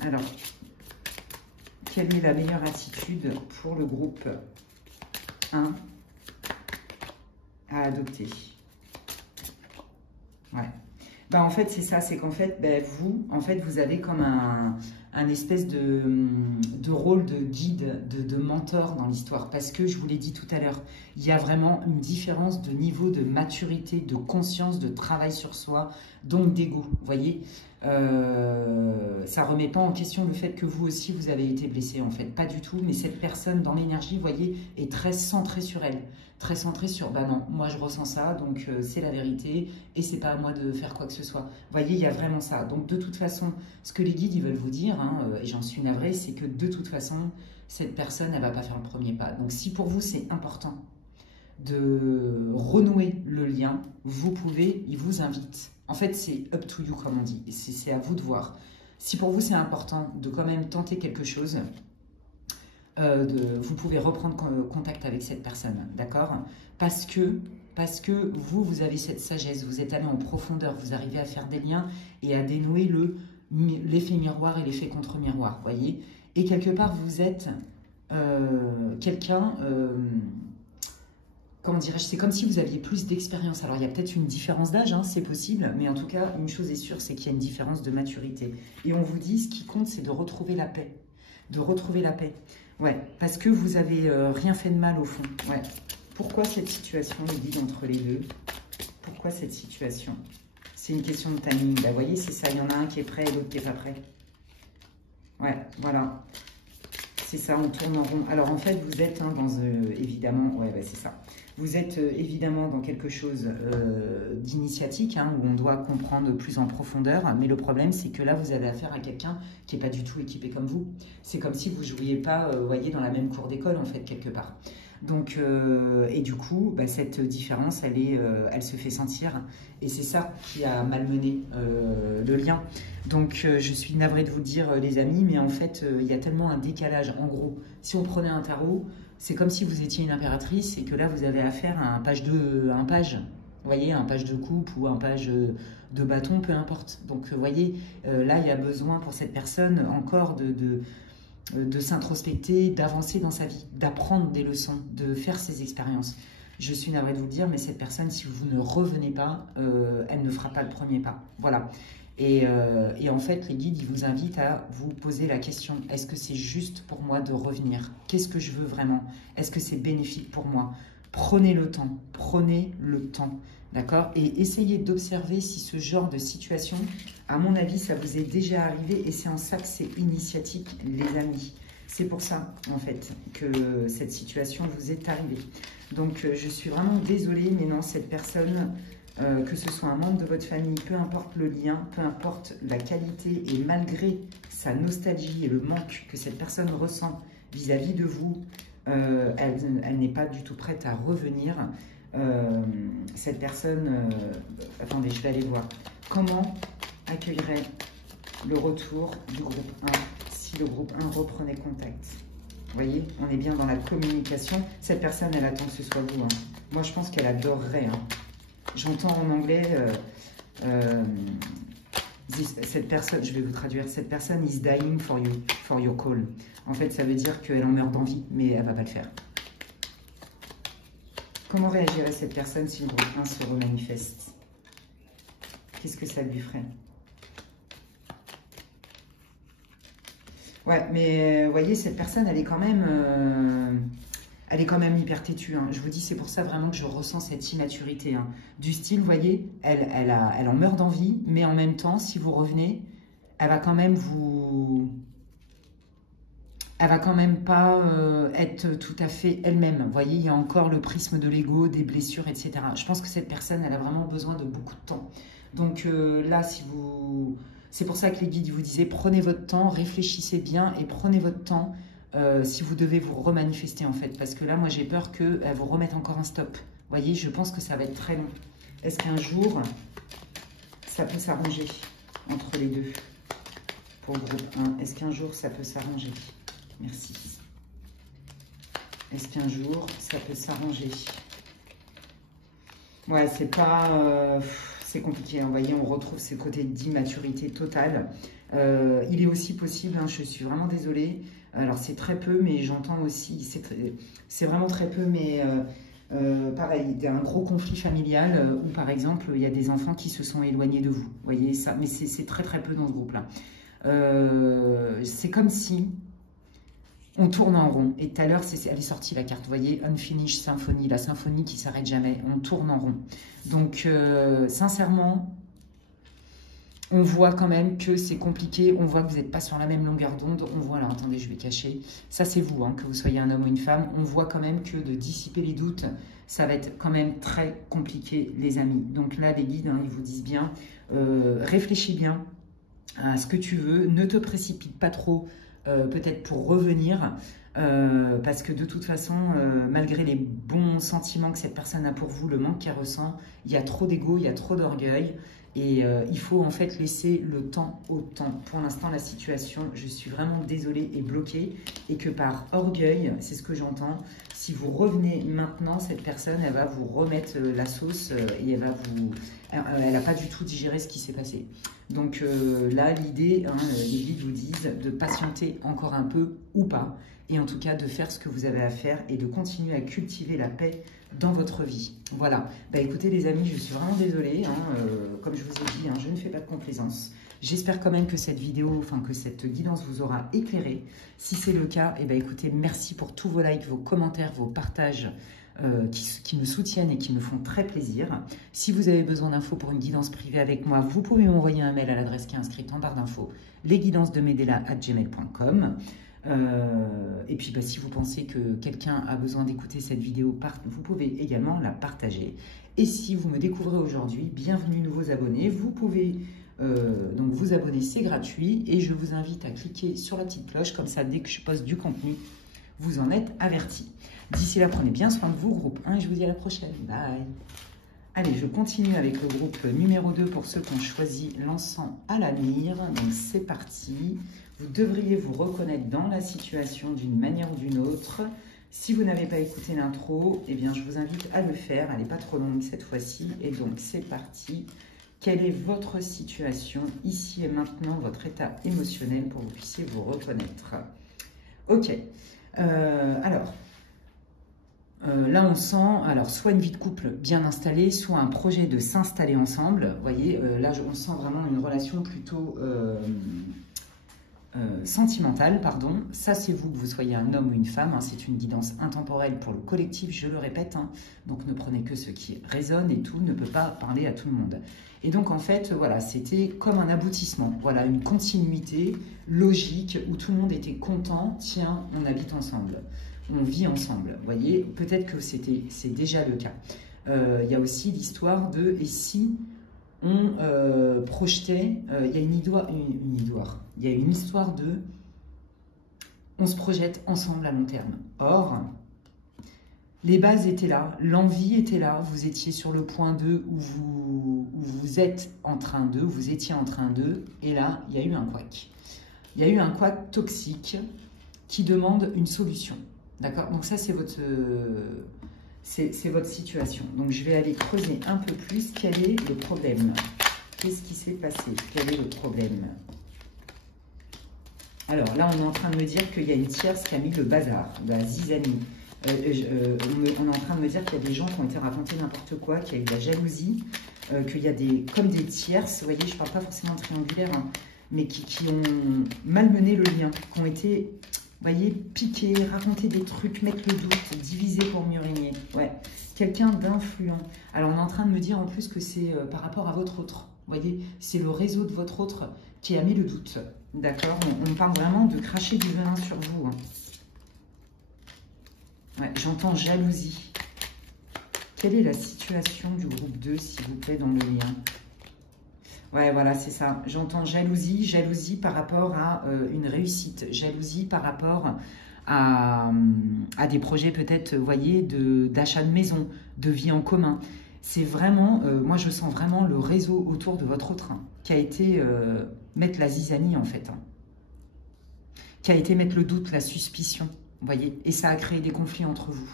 Alors, quelle est la meilleure attitude pour le groupe 1 à adopter? Ouais. Ben, en fait, c'est ça, c'est qu'en fait, ben, vous avez comme un espèce de rôle de guide, de mentor dans l'histoire. Parce que, je vous l'ai dit tout à l'heure, il y a vraiment une différence de niveau de maturité, de conscience, de travail sur soi, donc d'ego, vous voyez. Ça ne remet pas en question le fait que vous aussi, vous avez été blessé, en fait. Pas du tout, mais cette personne, dans l'énergie, vous voyez, est très centrée sur elle. Très centrée sur, bah non, moi je ressens ça, donc c'est la vérité, et c'est pas à moi de faire quoi que ce soit. Vous voyez, il y a vraiment ça. Donc de toute façon, ce que les guides ils veulent vous dire, hein, et j'en suis navrée, c'est que de toute façon, cette personne, elle va pas faire le premier pas. Donc si pour vous c'est important de renouer le lien, vous pouvez, ils vous invitent. En fait, c'est up to you, comme on dit, c'est à vous de voir. Si pour vous c'est important de quand même tenter quelque chose, vous pouvez reprendre contact avec cette personne, d'accord? Parce que vous avez cette sagesse, vous êtes allé en profondeur, vous arrivez à faire des liens et à dénouer l'effet miroir et l'effet contre-miroir, voyez? Et quelque part, vous êtes quelqu'un, comment dirais-je, c'est comme si vous aviez plus d'expérience. Alors, il y a peut-être une différence d'âge, hein, c'est possible, mais en tout cas, une chose est sûre, c'est qu'il y a une différence de maturité. Et on vous dit, ce qui compte, c'est de retrouver la paix. De retrouver la paix. Ouais, parce que vous avez rien fait de mal au fond. Ouais. Pourquoi cette situation, le guide entre les deux? Pourquoi cette situation? C'est une question de timing. Bah, vous voyez, c'est ça. Il y en a un qui est prêt et l'autre qui n'est pas prêt. Ouais, voilà. C'est ça, on tourne en rond. Alors, en fait, vous êtes dans, évidemment, ouais, bah, c'est ça. Vous êtes évidemment dans quelque chose d'initiatique, où on doit comprendre plus en profondeur. Mais le problème, c'est que là, vous avez affaire à quelqu'un qui n'est pas du tout équipé comme vous. C'est comme si vous ne jouiez pas, voyez, dans la même cour d'école, en fait, quelque part. Donc, et du coup, bah, cette différence, elle se fait sentir. Et c'est ça qui a malmené le lien. Donc, je suis navrée de vous le dire, les amis, mais en fait, il y a tellement un décalage. En gros, si on prenait un tarot, c'est comme si vous étiez une impératrice et que là, vous avez affaire à un page. Vous voyez, un page de coupe ou un page de bâton, peu importe. Donc, vous voyez, là, il y a besoin pour cette personne encore de s'introspecter, d'avancer dans sa vie, d'apprendre des leçons, de faire ses expériences. Je suis navrée de vous le dire, mais cette personne, si vous ne revenez pas, elle ne fera pas le premier pas. Voilà. Et en fait, les guides, ils vous invitent à vous poser la question, est-ce que c'est juste pour moi de revenir? Qu'est-ce que je veux vraiment? Est-ce que c'est bénéfique pour moi? Prenez le temps, d'accord? Et essayez d'observer si ce genre de situation, à mon avis, ça vous est déjà arrivé et c'est en ça que c'est initiatique, les amis. C'est pour ça, en fait, que cette situation vous est arrivée. Donc, je suis vraiment désolée, mais non, cette personne, que ce soit un membre de votre famille, peu importe le lien, peu importe la qualité, et malgré sa nostalgie et le manque que cette personne ressent vis-à-vis de vous, elle n'est pas du tout prête à revenir. Cette personne, attendez, je vais aller voir. Comment accueillerait le retour du groupe 1 si le groupe 1 reprenait contact? Vous voyez, on est bien dans la communication. Cette personne, elle attend que ce soit vous. Moi, je pense qu'elle adorerait. J'entends en anglais, cette personne, je vais vous traduire, cette personne is dying for you, for your call. En fait, ça veut dire qu'elle en meurt d'envie, mais elle ne va pas le faire. Comment réagirait cette personne si le groupe 1 se remanifeste? Qu'est-ce que ça lui ferait? Ouais, mais vous voyez, cette personne, elle est quand même hyper têtue. Je vous dis, c'est pour ça vraiment que je ressens cette immaturité. Du style, vous voyez, elle en meurt d'envie, mais en même temps, si vous revenez, elle va quand même elle va quand même pas être tout à fait elle-même. Vous voyez, il y a encore le prisme de l'ego, des blessures, etc. Je pense que cette personne, elle a vraiment besoin de beaucoup de temps. Donc là, c'est pour ça que les guides vous disaient, prenez votre temps, réfléchissez bien et prenez votre temps si vous devez vous remanifester en fait. Parce que là, moi, j'ai peur qu'elle vous remette encore un stop. Vous voyez, je pense que ça va être très long. Est-ce qu'un jour, ça peut s'arranger entre les deux pour le groupe 1? Est-ce qu'un jour, ça peut s'arranger? Merci. Est-ce qu'un jour, ça peut s'arranger? Ouais, c'est pas... c'est compliqué, vous voyez, on retrouve ce côté d'immaturité totale. Il est aussi possible, je suis vraiment désolée, alors c'est très peu, mais j'entends aussi, c'est vraiment très peu, mais pareil, il y a un gros conflit familial où par exemple, il y a des enfants qui se sont éloignés de vous, vous voyez, ça, mais c'est très très peu dans ce groupe-là. C'est comme si on tourne en rond, et tout à l'heure, elle est sortie la carte, vous voyez, Unfinished Symphony, la symphonie qui s'arrête jamais, on tourne en rond. Donc, sincèrement, on voit quand même que c'est compliqué, on voit que vous n'êtes pas sur la même longueur d'onde, on voit, alors attendez, je vais cacher, ça c'est vous, que vous soyez un homme ou une femme, on voit quand même que de dissiper les doutes, ça va être quand même très compliqué, les amis. Donc là, les guides, ils vous disent bien, réfléchis bien à ce que tu veux, ne te précipite pas trop, peut-être pour revenir, parce que de toute façon, malgré les bons sentiments que cette personne a pour vous, le manque qu'elle ressent, il y a trop d'ego, il y a trop d'orgueil, et il faut en fait laisser le temps au temps. Pour l'instant, la situation, je suis vraiment désolée, est bloquée, et que par orgueil, c'est ce que j'entends, si vous revenez maintenant, cette personne, elle va vous remettre la sauce, et elle n'a pas du tout digéré ce qui s'est passé. Donc là, l'idée, les guides vous disent de patienter encore un peu ou pas, et en tout cas de faire ce que vous avez à faire et de continuer à cultiver la paix dans votre vie. Voilà. Bah écoutez les amis, je suis vraiment désolée, comme je vous ai dit, je ne fais pas de complaisance. J'espère quand même que cette vidéo, que cette guidance vous aura éclairé. Si c'est le cas, écoutez, merci pour tous vos likes, vos commentaires, vos partages. qui me soutiennent et qui me font très plaisir. Si vous avez besoin d'infos pour une guidance privée avec moi, vous pouvez m'envoyer un mail à l'adresse qui est inscrite en barre d'infos, lesguidancesdemedela@gmail.com. Et puis si vous pensez que quelqu'un a besoin d'écouter cette vidéo, vous pouvez également la partager. Et si vous me découvrez aujourd'hui, bienvenue nouveaux abonnés, vous pouvez donc vous abonner, c'est gratuit, et je vous invite à cliquer sur la petite cloche, comme ça dès que je poste du contenu, vous en êtes avertis. D'ici là, prenez bien soin de vous, groupe 1, et je vous dis à la prochaine. Bye. Allez, je continue avec le groupe numéro 2 pour ceux qui ont choisi l'encens à la myrrhe. Donc c'est parti. Vous devriez vous reconnaître dans la situation d'une manière ou d'une autre. Si vous n'avez pas écouté l'intro, eh bien je vous invite à le faire. Elle n'est pas trop longue cette fois-ci. Et donc c'est parti. Quelle est votre situation ici et maintenant, votre état émotionnel pour que vous puissiez vous reconnaître? Ok. Là, on sent soit une vie de couple bien installée, soit un projet de s'installer ensemble. Vous voyez, là, on sent vraiment une relation plutôt sentimentale, pardon. Ça, c'est vous, que vous soyez un homme ou une femme. Hein, c'est une guidance intemporelle pour le collectif, je le répète. Hein, donc, ne prenez que ce qui résonne et tout ne peut pas parler à tout le monde. Et donc, en fait, voilà, c'était comme un aboutissement. Voilà, une continuité logique où tout le monde était content. Tiens, on habite ensemble. On vit ensemble, vous voyez, peut-être que c'est déjà le cas. Il y a aussi l'histoire de, et si on projetait, il y a une histoire de, on se projette ensemble à long terme. Or, les bases étaient là, l'envie était là, vous étiez sur le point 2 où vous êtes en train de, vous étiez en train de, et là, il y a eu un couac. Il y a eu un couac toxique qui demande une solution. D'accord? Donc ça, c'est votre situation. Donc je vais aller creuser un peu plus. Quel est le problème? Qu'est-ce qui s'est passé? Quel est le problème? Alors là, on est en train de me dire qu'il y a une tierce qui a mis le bazar, de la zizanie. On est en train de me dire qu'il y a des gens qui ont été racontés n'importe quoi, qu'il y a eu de la jalousie, qu'il y a comme des tierces, vous voyez, je ne parle pas forcément de triangulaire, hein, mais qui ont malmené le lien, qui ont été... Vous voyez, piquer, raconter des trucs, mettre le doute, diviser pour mieux régner. Ouais, quelqu'un d'influent. Alors, on est en train de me dire en plus que c'est par rapport à votre autre. Vous voyez, c'est le réseau de votre autre qui a mis le doute. D'accord? On parle vraiment de cracher du venin sur vous. Hein. Ouais, j'entends jalousie. Quelle est la situation du groupe 2, s'il vous plaît, dans le lien? Ouais, voilà, c'est ça. J'entends jalousie, jalousie par rapport à une réussite, jalousie par rapport à des projets peut-être, vous voyez, d'achat de maison, de vie en commun. C'est vraiment, moi je sens vraiment le réseau autour de votre autre, hein, qui a été mettre la zizanie en fait, hein, qui a été mettre le doute, la suspicion, vous voyez, et ça a créé des conflits entre vous.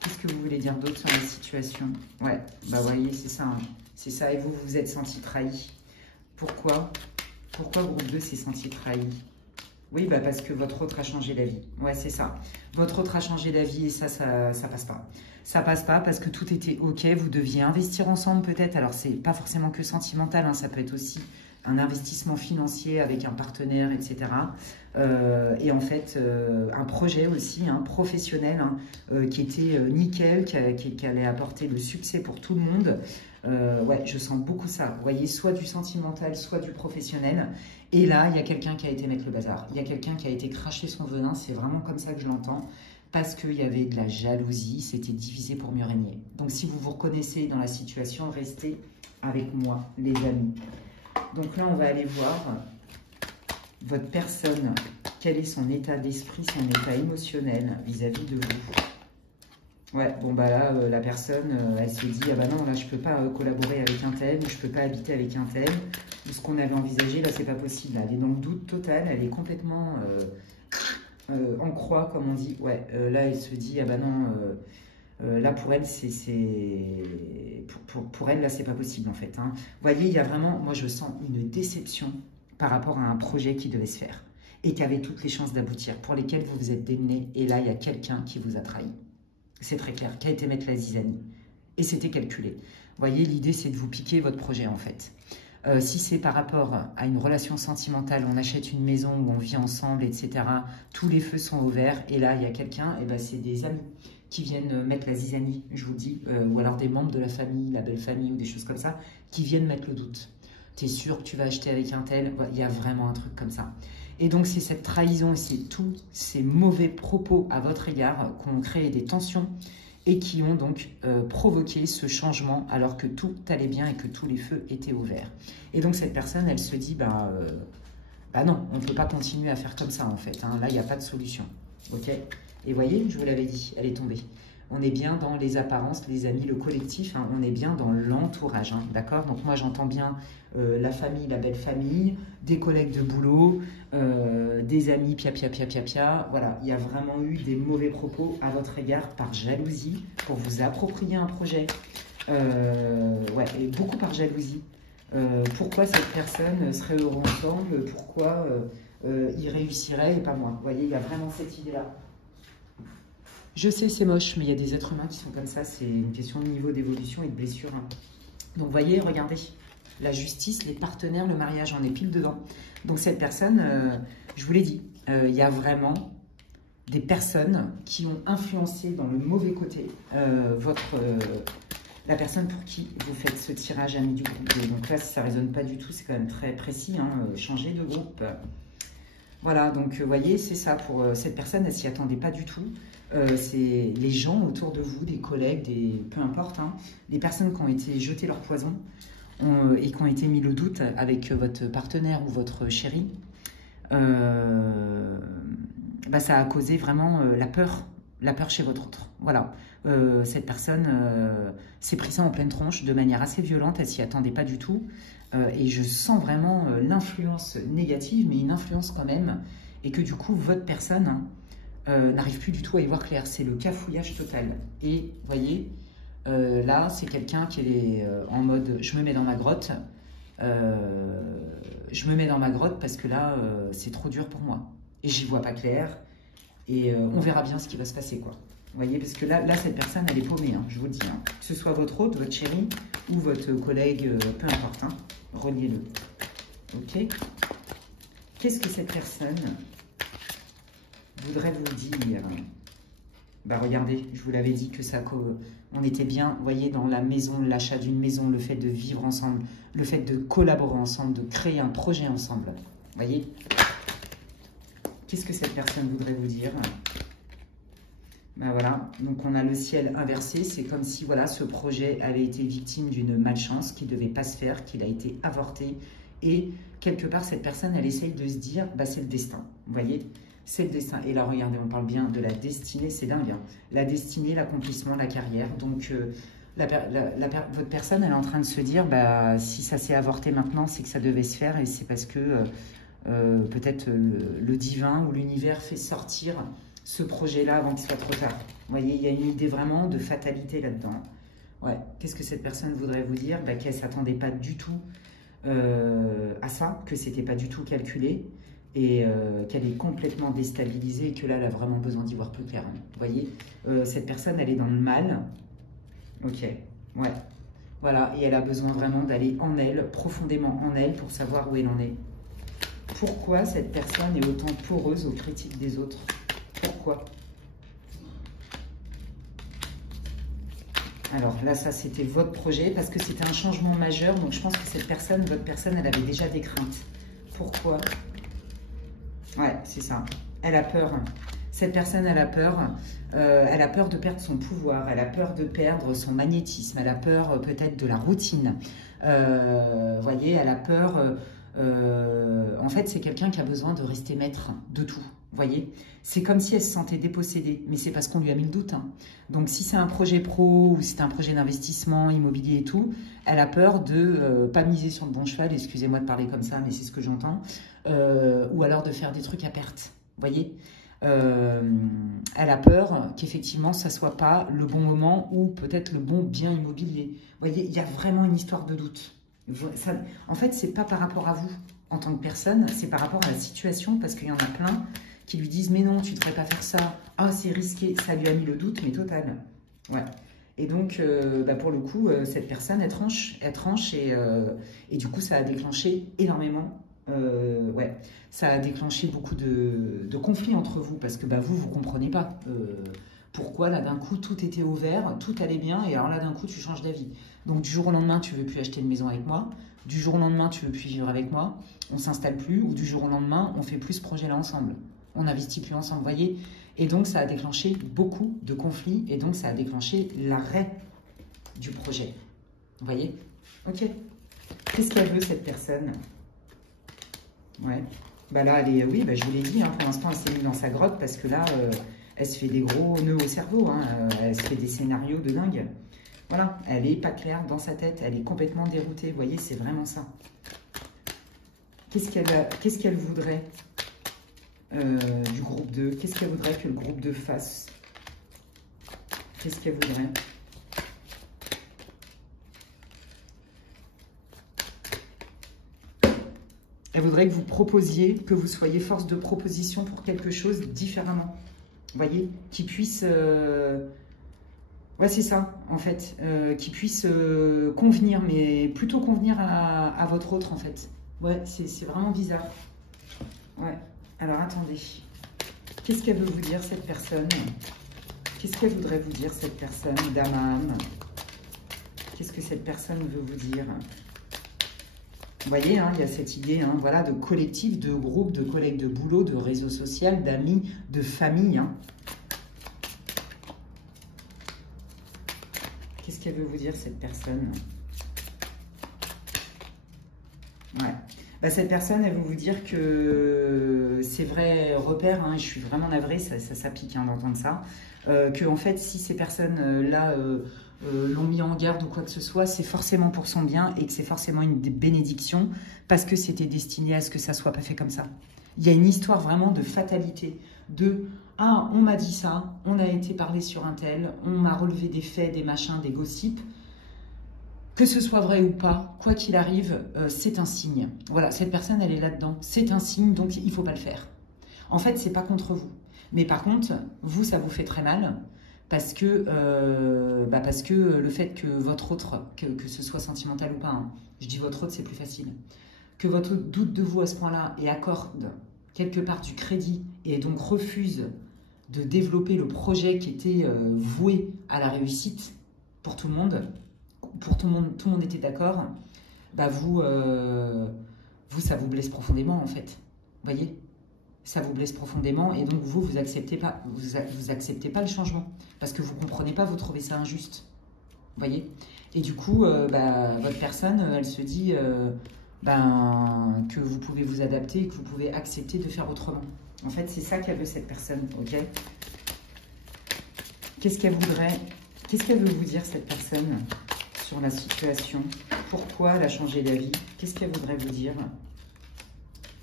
Qu'est-ce que vous voulez dire d'autre sur la situation? Ouais, bah voyez, c'est ça. Hein. C'est ça, et vous vous êtes senti trahi. Pourquoi? Pourquoi groupe 2 s'est senti trahi? Oui, bah parce que votre autre a changé d'avis. Ouais, c'est ça. Votre autre a changé d'avis et ça passe pas. Ça passe pas parce que tout était OK, vous deviez investir ensemble peut-être. Alors, c'est pas forcément que sentimental, hein, ça peut être aussi un investissement financier avec un partenaire, etc. Et en fait, un projet aussi, hein, professionnel, hein, qui était nickel, qui allait apporter le succès pour tout le monde. Ouais, je sens beaucoup ça. Vous voyez, soit du sentimental, soit du professionnel. Et là, il y a quelqu'un qui a été mettre le bazar. Il y a quelqu'un qui a été cracher son venin. C'est vraiment comme ça que je l'entends. Parce qu'il y avait de la jalousie. C'était divisé pour mieux régner. Donc, si vous vous reconnaissez dans la situation, restez avec moi, les amis. Donc là, on va aller voir votre personne. Quel est son état d'esprit, son état émotionnel vis-à-vis de vous? Ouais, bon bah là, la personne, elle se dit, ah bah non, là je peux pas collaborer avec un tel, ou je peux pas habiter avec un tel, ou ce qu'on avait envisagé, là c'est pas possible. Là. Elle est dans le doute total, elle est complètement en croix, comme on dit. Ouais, là elle se dit, ah bah non, là pour elle, pour elle, là c'est pas possible en fait. Hein. Vous voyez, il y a vraiment, moi je sens une déception par rapport à un projet qui devait se faire, et qui avait toutes les chances d'aboutir, pour lesquels vous vous êtes démené, et là il y a quelqu'un qui vous a trahi. C'est très clair, qui a été mettre la zizanie. Et c'était calculé. Vous voyez, l'idée, c'est de vous piquer votre projet, en fait. Si c'est par rapport à une relation sentimentale, on achète une maison où on vit ensemble, etc. Tous les feux sont au vert. Et là, il y a quelqu'un, et ben, c'est des amis qui viennent mettre la zizanie, je vous le dis. Ou alors des membres de la famille, la belle famille ou des choses comme ça, qui viennent mettre le doute. Tu es sûr que tu vas acheter avec un tel? Il y a vraiment un truc comme ça. Et donc, c'est cette trahison et c'est tous ces mauvais propos à votre égard qui ont créé des tensions et qui ont donc provoqué ce changement alors que tout allait bien et que tous les feux étaient ouverts. Et donc, cette personne, elle se dit, bah non, on ne peut pas continuer à faire comme ça, en fait. Hein. Là, il n'y a pas de solution. OK? Et vous voyez, je vous l'avais dit, elle est tombée. On est bien dans les apparences, les amis, le collectif, hein, on est bien dans l'entourage, hein, d'accord? Donc moi j'entends bien la famille, la belle famille, des collègues de boulot, des amis, pia. Voilà, il y a vraiment eu des mauvais propos à votre égard par jalousie, pour vous approprier un projet. Ouais, et beaucoup par jalousie. Pourquoi cette personne serait heureux ensemble? Pourquoi il réussirait et pas moi? Vous voyez, il y a vraiment cette idée-là. Je sais, c'est moche, mais il y a des êtres humains qui sont comme ça. C'est une question de niveau d'évolution et de blessure. Hein. Donc, voyez, regardez. La justice, les partenaires, le mariage, on est pile dedans. Donc, cette personne, je vous l'ai dit, il y a vraiment des personnes qui ont influencé dans le mauvais côté la personne pour qui vous faites ce tirage ami du groupe. Et donc là, si ça ne résonne pas du tout, c'est quand même très précis. Hein, changer de groupe. Voilà, donc vous voyez, c'est ça. Pour cette personne, elle ne s'y attendait pas du tout. C'est les gens autour de vous, des collègues, peu importe, hein, les personnes qui ont été jetées leur poison et qui ont été mis le doute avec votre partenaire ou votre chéri, bah, ça a causé vraiment la peur chez votre autre. Voilà, cette personne s'est pris ça en pleine tronche de manière assez violente, elle s'y attendait pas du tout. Et je sens vraiment l'influence négative, mais une influence quand même, et que du coup, votre personne... Hein, n'arrive plus du tout à y voir clair. C'est le cafouillage total. Et vous voyez, là, c'est quelqu'un qui est en mode « je me mets dans ma grotte ». Je me mets dans ma grotte parce que là, c'est trop dur pour moi. Et j'y vois pas clair. Et on verra bien ce qui va se passer, quoi. Vous voyez, parce que là cette personne, elle est paumée, hein, je vous le dis. Hein. Que ce soit votre hôte, votre chéri ou votre collègue, peu importe. Hein, reliez-le. OK? Qu'est-ce que cette personne voudrais vous dire? Bah regardez, je vous l'avais dit que ça, on était bien, vous voyez, dans la maison, l'achat d'une maison, le fait de vivre ensemble, le fait de collaborer ensemble, de créer un projet ensemble. Vous voyez? Qu'est-ce que cette personne voudrait vous dire? Ben voilà, donc on a le ciel inversé, c'est comme si voilà, ce projet avait été victime d'une malchance qui ne devait pas se faire, qu'il a été avorté. Et quelque part, cette personne, elle essaye de se dire, bah, c'est le destin, vous voyez? C'est le destin. Et là, regardez, on parle bien de la destinée, c'est dingue. Hein. La destinée, l'accomplissement, la carrière. Donc, votre personne, elle est en train de se dire, bah, si ça s'est avorté maintenant, c'est que ça devait se faire. Et c'est parce que peut-être le divin ou l'univers fait sortir ce projet-là avant qu'il soit trop tard. Vous voyez, il y a une idée vraiment de fatalité là-dedans. Ouais. Qu'est-ce que cette personne voudrait vous dire? Bah, qu'elle ne s'attendait pas du tout à ça, que c'était pas du tout calculé. Et qu'elle est complètement déstabilisée et que là, elle a vraiment besoin d'y voir plus clair. Hein. Vous voyez, cette personne, elle est dans le mal. Ok, ouais. Voilà, et elle a besoin vraiment d'aller en elle, profondément en elle, pour savoir où elle en est. Pourquoi cette personne est autant poreuse aux critiques des autres? Pourquoi? Alors là, ça, c'était votre projet, parce que c'était un changement majeur. Donc, je pense que cette personne, votre personne, elle avait déjà des craintes. Pourquoi? Ouais, c'est ça. Elle a peur. Cette personne, elle a peur. Elle a peur de perdre son pouvoir. Elle a peur de perdre son magnétisme. Elle a peur peut-être de la routine. Voyez, elle a peur... en fait, c'est quelqu'un qui a besoin de rester maître de tout. Voyez, c'est comme si elle se sentait dépossédée. Mais c'est parce qu'on lui a mis le doute. Hein. Donc, si c'est un projet pro ou c'est un projet d'investissement immobilier et tout, elle a peur de pas miser sur le bon cheval. Excusez-moi de parler comme ça, mais c'est ce que j'entends. Ou alors de faire des trucs à perte. Voyez, elle a peur qu'effectivement, ça soit pas le bon moment ou peut-être le bon bien immobilier. Voyez, il y a vraiment une histoire de doute. Ça, en fait, c'est pas par rapport à vous en tant que personne, c'est par rapport à la situation, parce qu'il y en a plein qui lui disent « Mais non, tu ne devrais pas faire ça. Ah, c'est risqué. » Ça lui a mis le doute, mais total. Ouais. Et donc, pour le coup, cette personne, elle tranche et du coup, ça a déclenché énormément. Ouais, ça a déclenché beaucoup de conflits entre vous parce que vous comprenez pas pourquoi là d'un coup tout était au vert, tout allait bien et alors là d'un coup tu changes d'avis. Donc du jour au lendemain tu veux plus acheter une maison avec moi, du jour au lendemain tu veux plus vivre avec moi, on s'installe plus ou du jour au lendemain on fait plus ce projet là ensemble, on n'investit plus ensemble, vous voyez. Et donc ça a déclenché beaucoup de conflits et donc ça a déclenché l'arrêt du projet, vous voyez. Ok, qu'est-ce qu'elle veut cette personne? Ouais, là elle est, oui, je vous l'ai dit, hein, pour l'instant elle s'est mise dans sa grotte parce que là elle se fait des gros nœuds au cerveau, hein, elle se fait des scénarios de dingue. Voilà, elle est pas claire dans sa tête, elle est complètement déroutée, vous voyez, c'est vraiment ça. Qu'est-ce qu'elle voudrait du groupe 2? Qu'est-ce qu'elle voudrait que le groupe 2 fasse? Qu'est-ce qu'elle voudrait? Elle voudrait que vous proposiez, que vous soyez force de proposition pour quelque chose différemment. Vous voyez, qui puisse... Ouais, c'est ça, en fait. Qui puisse convenir, mais plutôt convenir à votre autre, en fait. Ouais, c'est vraiment bizarre. Ouais, alors attendez. Qu'est-ce qu'elle veut vous dire, cette personne? Qu'est-ce qu'elle voudrait vous dire, cette personne, dame à âme? Qu'est-ce que cette personne veut vous dire? Vous voyez, hein, il y a cette idée voilà, de collectif, de groupe, de collègues de boulot, de réseau social, d'amis, de famille. Hein. Qu'est-ce qu'elle veut vous dire, cette personne? Ouais. Cette personne, elle veut vous dire que c'est vrai repère, hein, je suis vraiment navrée, ça pique d'entendre ça, que en fait, si ces personnes-là l'ont mis en garde ou quoi que ce soit, c'est forcément pour son bien et que c'est forcément une bénédiction parce que c'était destiné à ce que ça soit pas fait comme ça. Il y a une histoire vraiment de fatalité, de « Ah, on m'a dit ça, on a été parlé sur un tel, on m'a relevé des faits, des machins, des gossips. » Que ce soit vrai ou pas, quoi qu'il arrive, c'est un signe. Voilà, cette personne, elle est là-dedans. C'est un signe, donc il ne faut pas le faire. En fait, c'est pas contre vous. Mais par contre, vous, ça vous fait très mal parce que le fait que votre autre, que ce soit sentimental ou pas, hein, je dis votre autre, c'est plus facile, que votre autre doute de vous à ce point-là et accorde quelque part du crédit et donc refuse de développer le projet qui était voué à la réussite pour tout le monde, tout le monde était d'accord, vous, ça vous blesse profondément en fait. Vous voyez, ça vous blesse profondément et donc vous acceptez pas, vous acceptez pas le changement parce que vous comprenez pas, vous trouvez ça injuste. Vous voyez. Et du coup, votre personne, elle se dit que vous pouvez vous adapter et que vous pouvez accepter de faire autrement. En fait, c'est ça qu'elle veut cette personne, ok? Qu'est-ce qu'elle voudrait, qu'est-ce qu'elle veut vous dire cette personne sur la situation? Pourquoi elle a changé d'avis? Qu'est-ce qu'elle voudrait vous dire?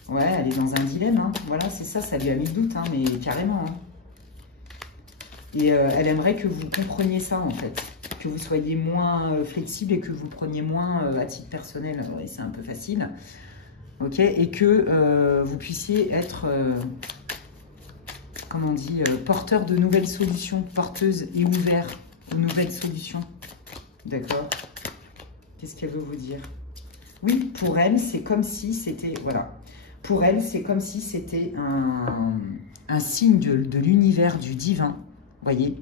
Ouais, elle est dans un dilemme, hein. Voilà, c'est ça, ça lui a mis le doute, hein, mais carrément. Hein. Et elle aimerait que vous compreniez ça, en fait. Que vous soyez moins flexible et que vous preniez moins à titre personnel. Ouais, c'est un peu facile. Ok, et que vous puissiez être, comment on dit, porteur de nouvelles solutions, porteuse et ouvert aux nouvelles solutions. D'accord. Qu'est-ce qu'elle veut vous dire? Oui, pour elle, c'est comme si c'était... Voilà. Pour elle, c'est comme si c'était un signe de l'univers, du divin. Voyez,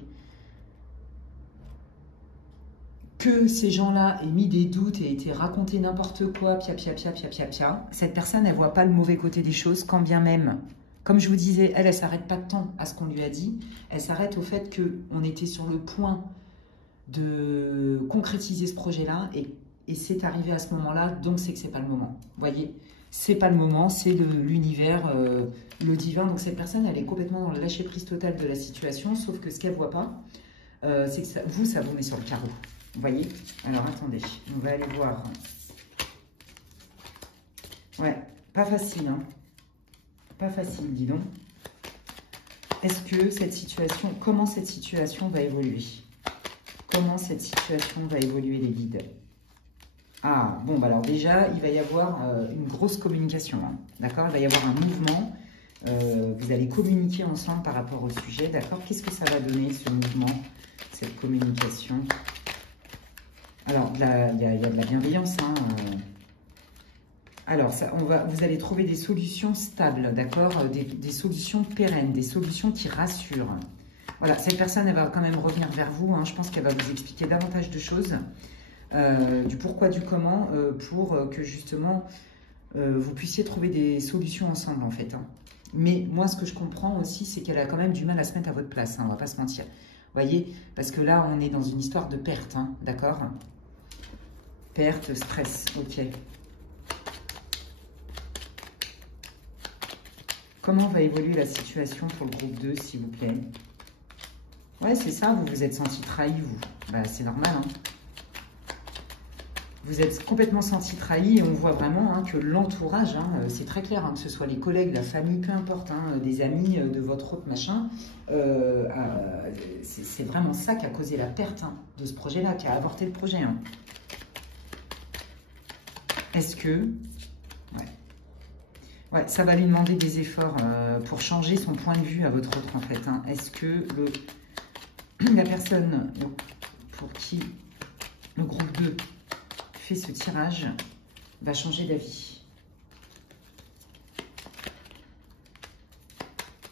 que ces gens-là aient mis des doutes et aient raconté n'importe quoi, pia. Cette personne, elle ne voit pas le mauvais côté des choses, quand bien même, comme je vous disais, elle s'arrête pas tant à ce qu'on lui a dit, elle s'arrête au fait qu'on était sur le point de concrétiser ce projet-là et c'est arrivé à ce moment-là, donc c'est que c'est pas le moment. Voyez, c'est pas le moment, c'est l'univers, le divin. Donc cette personne, elle est complètement dans le lâcher-prise total de la situation, sauf que ce qu'elle voit pas, c'est que ça vous met sur le carreau. Vous voyez? Alors attendez, on va aller voir. Ouais, pas facile, hein. Pas facile, dis donc. Est-ce que cette situation, comment cette situation va évoluer? Comment cette situation va évoluer, les guides? Ah, bon, alors déjà, il va y avoir une grosse communication, hein, d'accord? Il va y avoir un mouvement Vous allez communiquer ensemble par rapport au sujet, d'accord? Qu'est-ce que ça va donner, ce mouvement, cette communication? Alors, il y a de la bienveillance, hein. Alors, vous allez trouver des solutions stables, d'accord? Des solutions pérennes, des solutions qui rassurent. Voilà, cette personne, elle va quand même revenir vers vous, hein. Je pense qu'elle va vous expliquer davantage de choses, du pourquoi, du comment, pour que justement, vous puissiez trouver des solutions ensemble, en fait, hein. Mais moi, ce que je comprends aussi, c'est qu'elle a quand même du mal à se mettre à votre place, hein, on ne va pas se mentir. Vous voyez? Parce que là, on est dans une histoire de perte, hein, d'accord? Perte, stress, ok. Comment va évoluer la situation pour le groupe 2, s'il vous plaît? Ouais, c'est ça, vous vous êtes senti trahi, vous. Bah, c'est normal, hein. Vous êtes complètement senti trahi et on voit vraiment, hein, que l'entourage, hein, c'est très clair, hein, que ce soit les collègues, la famille, peu importe, hein, des amis, de votre autre machin, c'est vraiment ça qui a causé la perte, hein, de ce projet-là, qui a avorté le projet, hein. Est-ce que... Ouais, ça va lui demander des efforts pour changer son point de vue à votre autre, en fait, hein. Est-ce que la personne pour qui le groupe 2 fait ce tirage va changer d'avis?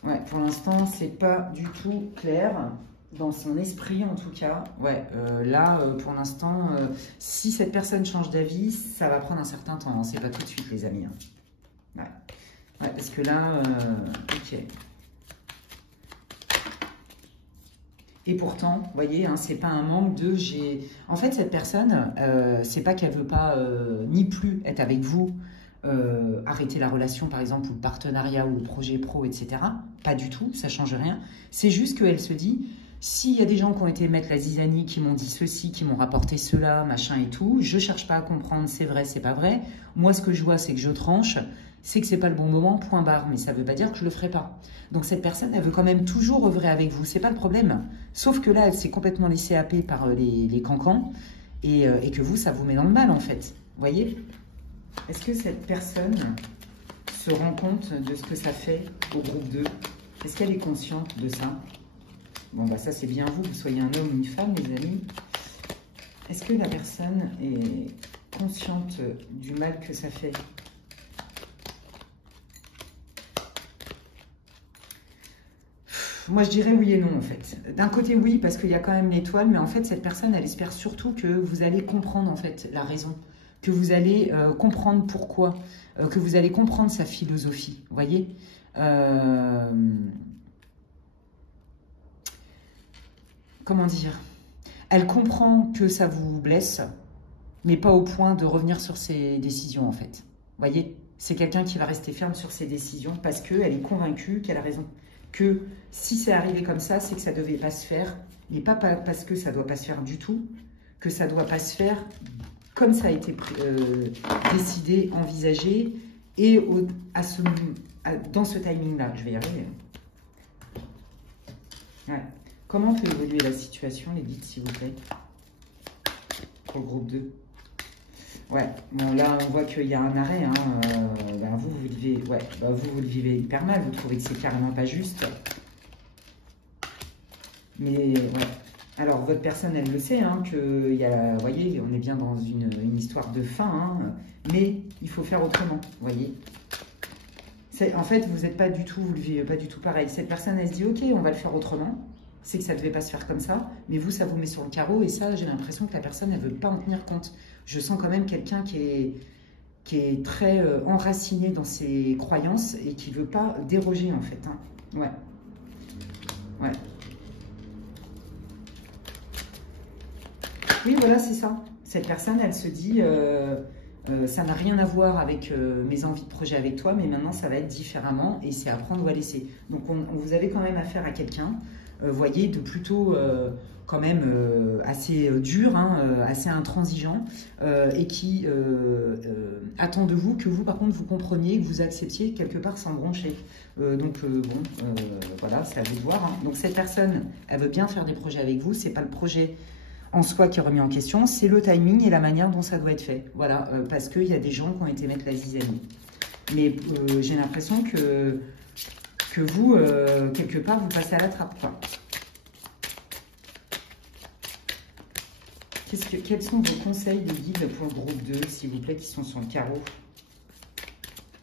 Ouais, pour l'instant, c'est pas du tout clair. Dans son esprit, en tout cas. Ouais, là, pour l'instant, si cette personne change d'avis, ça va prendre un certain temps, hein. C'est pas tout de suite, les amis, hein. Ouais. Ouais, parce que là, ok. Et pourtant, vous voyez, hein, c'est pas un manque de... En fait, cette personne, c'est pas qu'elle veut pas ni plus être avec vous, arrêter la relation, par exemple, ou le partenariat, ou le projet pro, etc. Pas du tout, ça change rien. C'est juste qu'elle se dit, s'il y a des gens qui ont été mettre la zizanie, qui m'ont dit ceci, qui m'ont rapporté cela, machin et tout, je cherche pas à comprendre, c'est vrai, c'est pas vrai. Moi, ce que je vois, c'est que je tranche, c'est que c'est pas le bon moment, point barre. Mais ça veut pas dire que je le ferai pas. Donc cette personne, elle veut quand même toujours œuvrer avec vous, c'est pas le problème. Sauf que là, elle s'est complètement laissée happer par les cancans et que vous, ça vous met dans le mal, en fait. Vous voyez? Est-ce que cette personne se rend compte de ce que ça fait au groupe 2? Est-ce qu'elle est consciente de ça? Bon, bah ça, c'est bien vous, que vous soyez un homme ou une femme, les amis. Est-ce que la personne est consciente du mal que ça fait? Moi, je dirais oui et non, en fait. D'un côté, oui, parce qu'il y a quand même l'étoile, mais en fait, cette personne, elle espère surtout que vous allez comprendre, en fait, la raison, que vous allez comprendre pourquoi, que vous allez comprendre sa philosophie, vous voyez? Comment dire? Elle comprend que ça vous blesse, mais pas au point de revenir sur ses décisions, en fait. Vous voyez? C'est quelqu'un qui va rester ferme sur ses décisions parce qu'elle est convaincue qu'elle a raison. Que si c'est arrivé comme ça, c'est que ça ne devait pas se faire, mais pas parce que ça ne doit pas se faire du tout, que ça ne doit pas se faire comme ça a été décidé, envisagé, et dans ce timing-là. Je vais y arriver. Ouais. Comment peut évoluer la situation, les guides, s'il vous plaît, pour le groupe 2? Ouais, bon, là, on voit qu'il y a un arrêt, hein. Ben, vous le vivez, ouais, ben, vous le vivez hyper mal, vous trouvez que c'est carrément pas juste. Mais, ouais. Alors, votre personne, elle le sait, hein, que, vous voyez, on est bien dans une histoire de fin, hein, mais il faut faire autrement, vous voyez. En fait, vous n'êtes pas du tout, vous le vivez pas du tout pareil. Cette personne, elle se dit, ok, on va le faire autrement. C'est que ça ne devait pas se faire comme ça, mais vous, ça vous met sur le carreau, et ça, j'ai l'impression que la personne, elle ne veut pas en tenir compte. Je sens quand même quelqu'un qui est très enraciné dans ses croyances et qui ne veut pas déroger, en fait, hein. Ouais. Ouais. Oui, voilà, c'est ça. Cette personne, elle se dit, ça n'a rien à voir avec mes envies de projet avec toi, mais maintenant, ça va être différemment, et c'est à prendre ou à laisser. Donc, vous avez quand même affaire à quelqu'un, voyez, de plutôt quand même assez dur, hein, assez intransigeant, et qui attend de vous que vous, par contre, vous compreniez, que vous acceptiez quelque part sans broncher. Bon, voilà, c'est à vous de voir, hein. Donc cette personne, elle veut bien faire des projets avec vous, c'est pas le projet en soi qui est remis en question, c'est le timing et la manière dont ça doit être fait. Voilà, parce qu'il y a des gens qui ont été mettre la zizanie. Mais j'ai l'impression que vous, quelque part, vous passez à la trappe, quoi. Quels sont vos conseils de guide pour le groupe 2, s'il vous plaît, qui sont sur le carreau?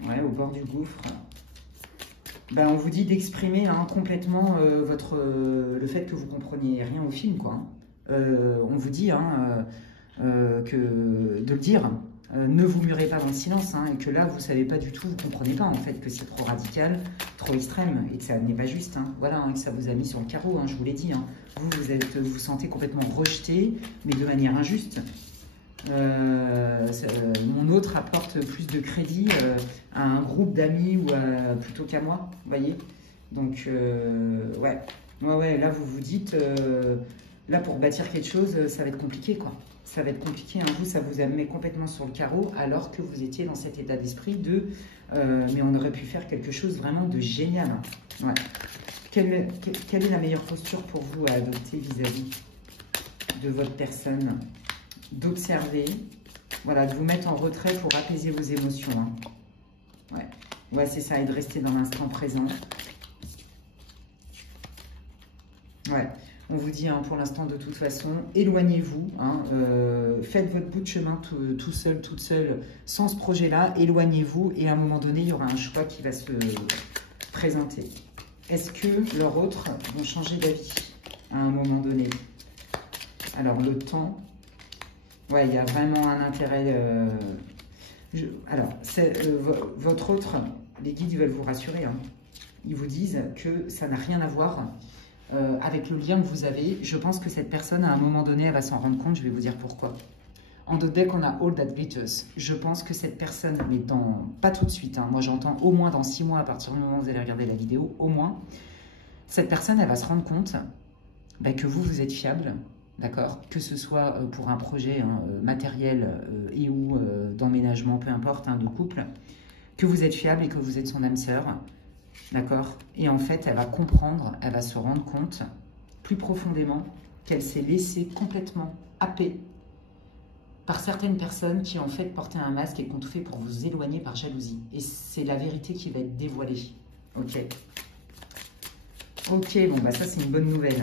Ouais, au bord du gouffre. Ben, on vous dit d'exprimer complètement le fait que vous compreniez rien au film, quoi. On vous dit de le dire. Ne vous murez pas dans le silence, et que là, vous savez pas du tout, vous comprenez pas, en fait, que c'est trop radical, trop extrême, et que ça n'est pas juste. Voilà, et que ça vous a mis sur le carreau, je vous l'ai dit. Vous vous sentez complètement rejeté, mais de manière injuste. Mon autre apporte plus de crédit à un groupe d'amis ou plutôt qu'à moi, vous voyez. Donc, ouais, là, vous vous dites, là, pour bâtir quelque chose, ça va être compliqué, quoi. Ça va être compliqué, vous, ça vous a mis complètement sur le carreau, alors que vous étiez dans cet état d'esprit de mais on aurait pu faire quelque chose vraiment de génial. Ouais. Quelle est la meilleure posture pour vous à adopter vis-à-vis de votre personne? D'observer, voilà, de vous mettre en retrait pour apaiser vos émotions. Ouais, c'est ça, et de rester dans l'instant présent. Ouais, on vous dit pour l'instant, de toute façon, éloignez-vous, faites votre bout de chemin tout seul, toute seule, sans ce projet-là, éloignez-vous, et à un moment donné, il y aura un choix qui va se présenter. Est-ce que leurs autres vont changer d'avis à un moment donné? Alors, le temps, ouais, il y a vraiment un intérêt. Alors, votre autre, les guides, ils veulent vous rassurer. Ils vous disent que ça n'a rien à voir avec le lien que vous avez. Je pense que cette personne, à un moment donné, elle va s'en rendre compte. Je vais vous dire pourquoi. En the deck, on a All That Glitters. Je pense que cette personne, mais pas tout de suite. Moi, j'entends au moins dans 6 mois, à partir du moment où vous allez regarder la vidéo, au moins, cette personne, elle va se rendre compte que vous êtes fiable. D'accord, que ce soit pour un projet matériel et ou d'emménagement, peu importe, de couple, que vous êtes fiable et que vous êtes son âme sœur, d'accord. Et en fait, elle va comprendre, elle va se rendre compte plus profondément qu'elle s'est laissée complètement happer par certaines personnes qui en fait portaient un masque et qui ont tout fait pour vous éloigner par jalousie. Et c'est la vérité qui va être dévoilée. Ok. Ok, bon, ça c'est une bonne nouvelle.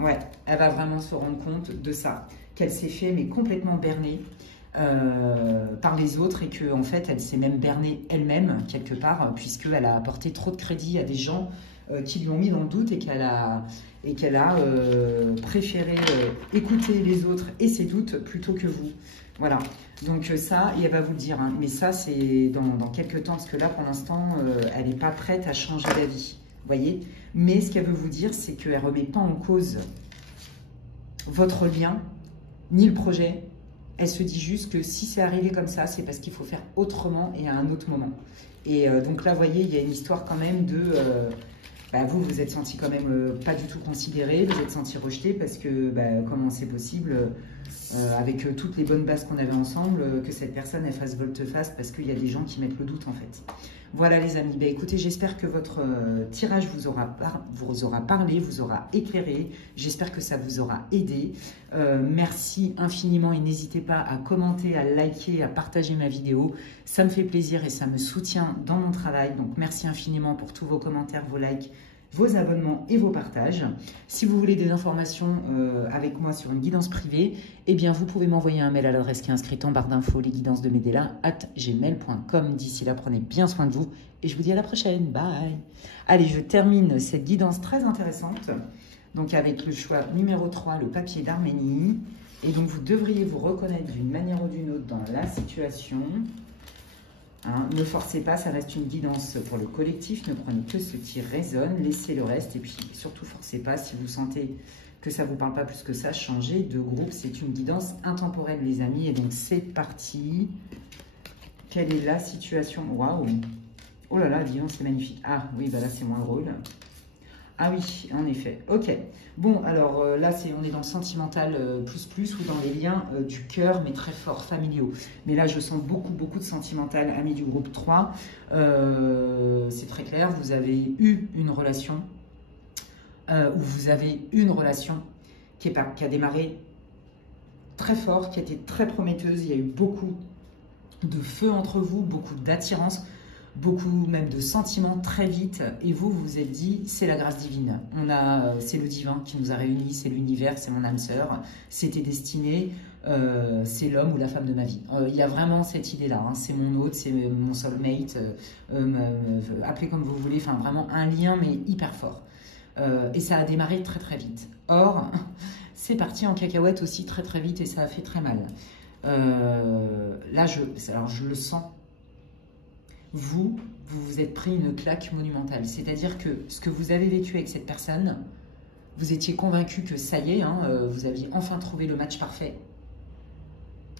Ouais, elle va vraiment se rendre compte de ça, qu'elle s'est fait mais complètement berner par les autres, et qu'en fait elle s'est même bernée elle-même quelque part, puisqu'elle a apporté trop de crédit à des gens qui lui ont mis dans le doute, et qu'elle a préféré écouter les autres et ses doutes plutôt que vous. Voilà, donc ça, et elle va vous le dire, mais ça c'est dans quelques temps, parce que là pour l'instant elle n'est pas prête à changer d'avis. Voyez, mais ce qu'elle veut vous dire, c'est qu'elle ne remet pas en cause votre lien, ni le projet. Elle se dit juste que si c'est arrivé comme ça, c'est parce qu'il faut faire autrement et à un autre moment. Et donc là, vous voyez, il y a une histoire quand même de... vous êtes senti quand même pas du tout considéré, vous êtes senti rejeté, parce que comment c'est possible, avec toutes les bonnes bases qu'on avait ensemble, que cette personne elle fasse volte-face, parce qu'il y a des gens qui mettent le doute en fait. Voilà les amis, écoutez, j'espère que votre tirage vous aura parlé, vous aura éclairé, j'espère que ça vous aura aidé. Merci infiniment, et n'hésitez pas à commenter, à liker, à partager ma vidéo, ça me fait plaisir et ça me soutient dans mon travail. Donc merci infiniment pour tous vos commentaires, vos likes, vos abonnements et vos partages. Si vous voulez des informations avec moi sur une guidance privée, eh bien vous pouvez m'envoyer un mail à l'adresse qui est inscrite en barre d'infos, lesguidancesdemedela@gmail.com. D'ici là, prenez bien soin de vous et je vous dis à la prochaine. Bye. Allez, je termine cette guidance très intéressante, donc avec le choix numéro 3, le papier d'Arménie. Et donc vous devriez vous reconnaître d'une manière ou d'une autre dans la situation. Ne forcez pas, ça reste une guidance pour le collectif, ne prenez que ce qui résonne, laissez le reste, et puis surtout forcez pas, si vous sentez que ça ne vous parle pas plus que ça, changez de groupe, c'est une guidance intemporelle les amis, et donc c'est parti. Quelle est la situation? Waouh! Oh là là, dis donc, c'est magnifique. Ah oui, là c'est moins drôle. Ah oui, en effet. Ok. Bon, alors là, on est dans le sentimental plus ou dans les liens du cœur, mais très forts, familiaux. Mais là, je sens beaucoup de sentimental, amis du groupe 3. C'est très clair, vous avez eu une relation, qui a démarré très fort, qui a été très prometteuse. Il y a eu beaucoup de feu entre vous, beaucoup d'attirance, beaucoup même de sentiments très vite. Et vous vous êtes dit, c'est la grâce divine. C'est le divin qui nous a réunis, c'est l'univers, c'est mon âme sœur, c'était destiné, c'est l'homme ou la femme de ma vie. Il y a vraiment cette idée-là, hein, c'est mon hôte, c'est mon soulmate, appelez comme vous voulez, enfin vraiment un lien mais hyper fort. Et ça a démarré très très vite. Or, c'est parti en cacahuète aussi très très vite et ça a fait très mal. Là, je le sens. Vous vous êtes pris une claque monumentale. C'est-à-dire que ce que vous avez vécu avec cette personne, vous étiez convaincu que ça y est, hein, vous aviez enfin trouvé le match parfait.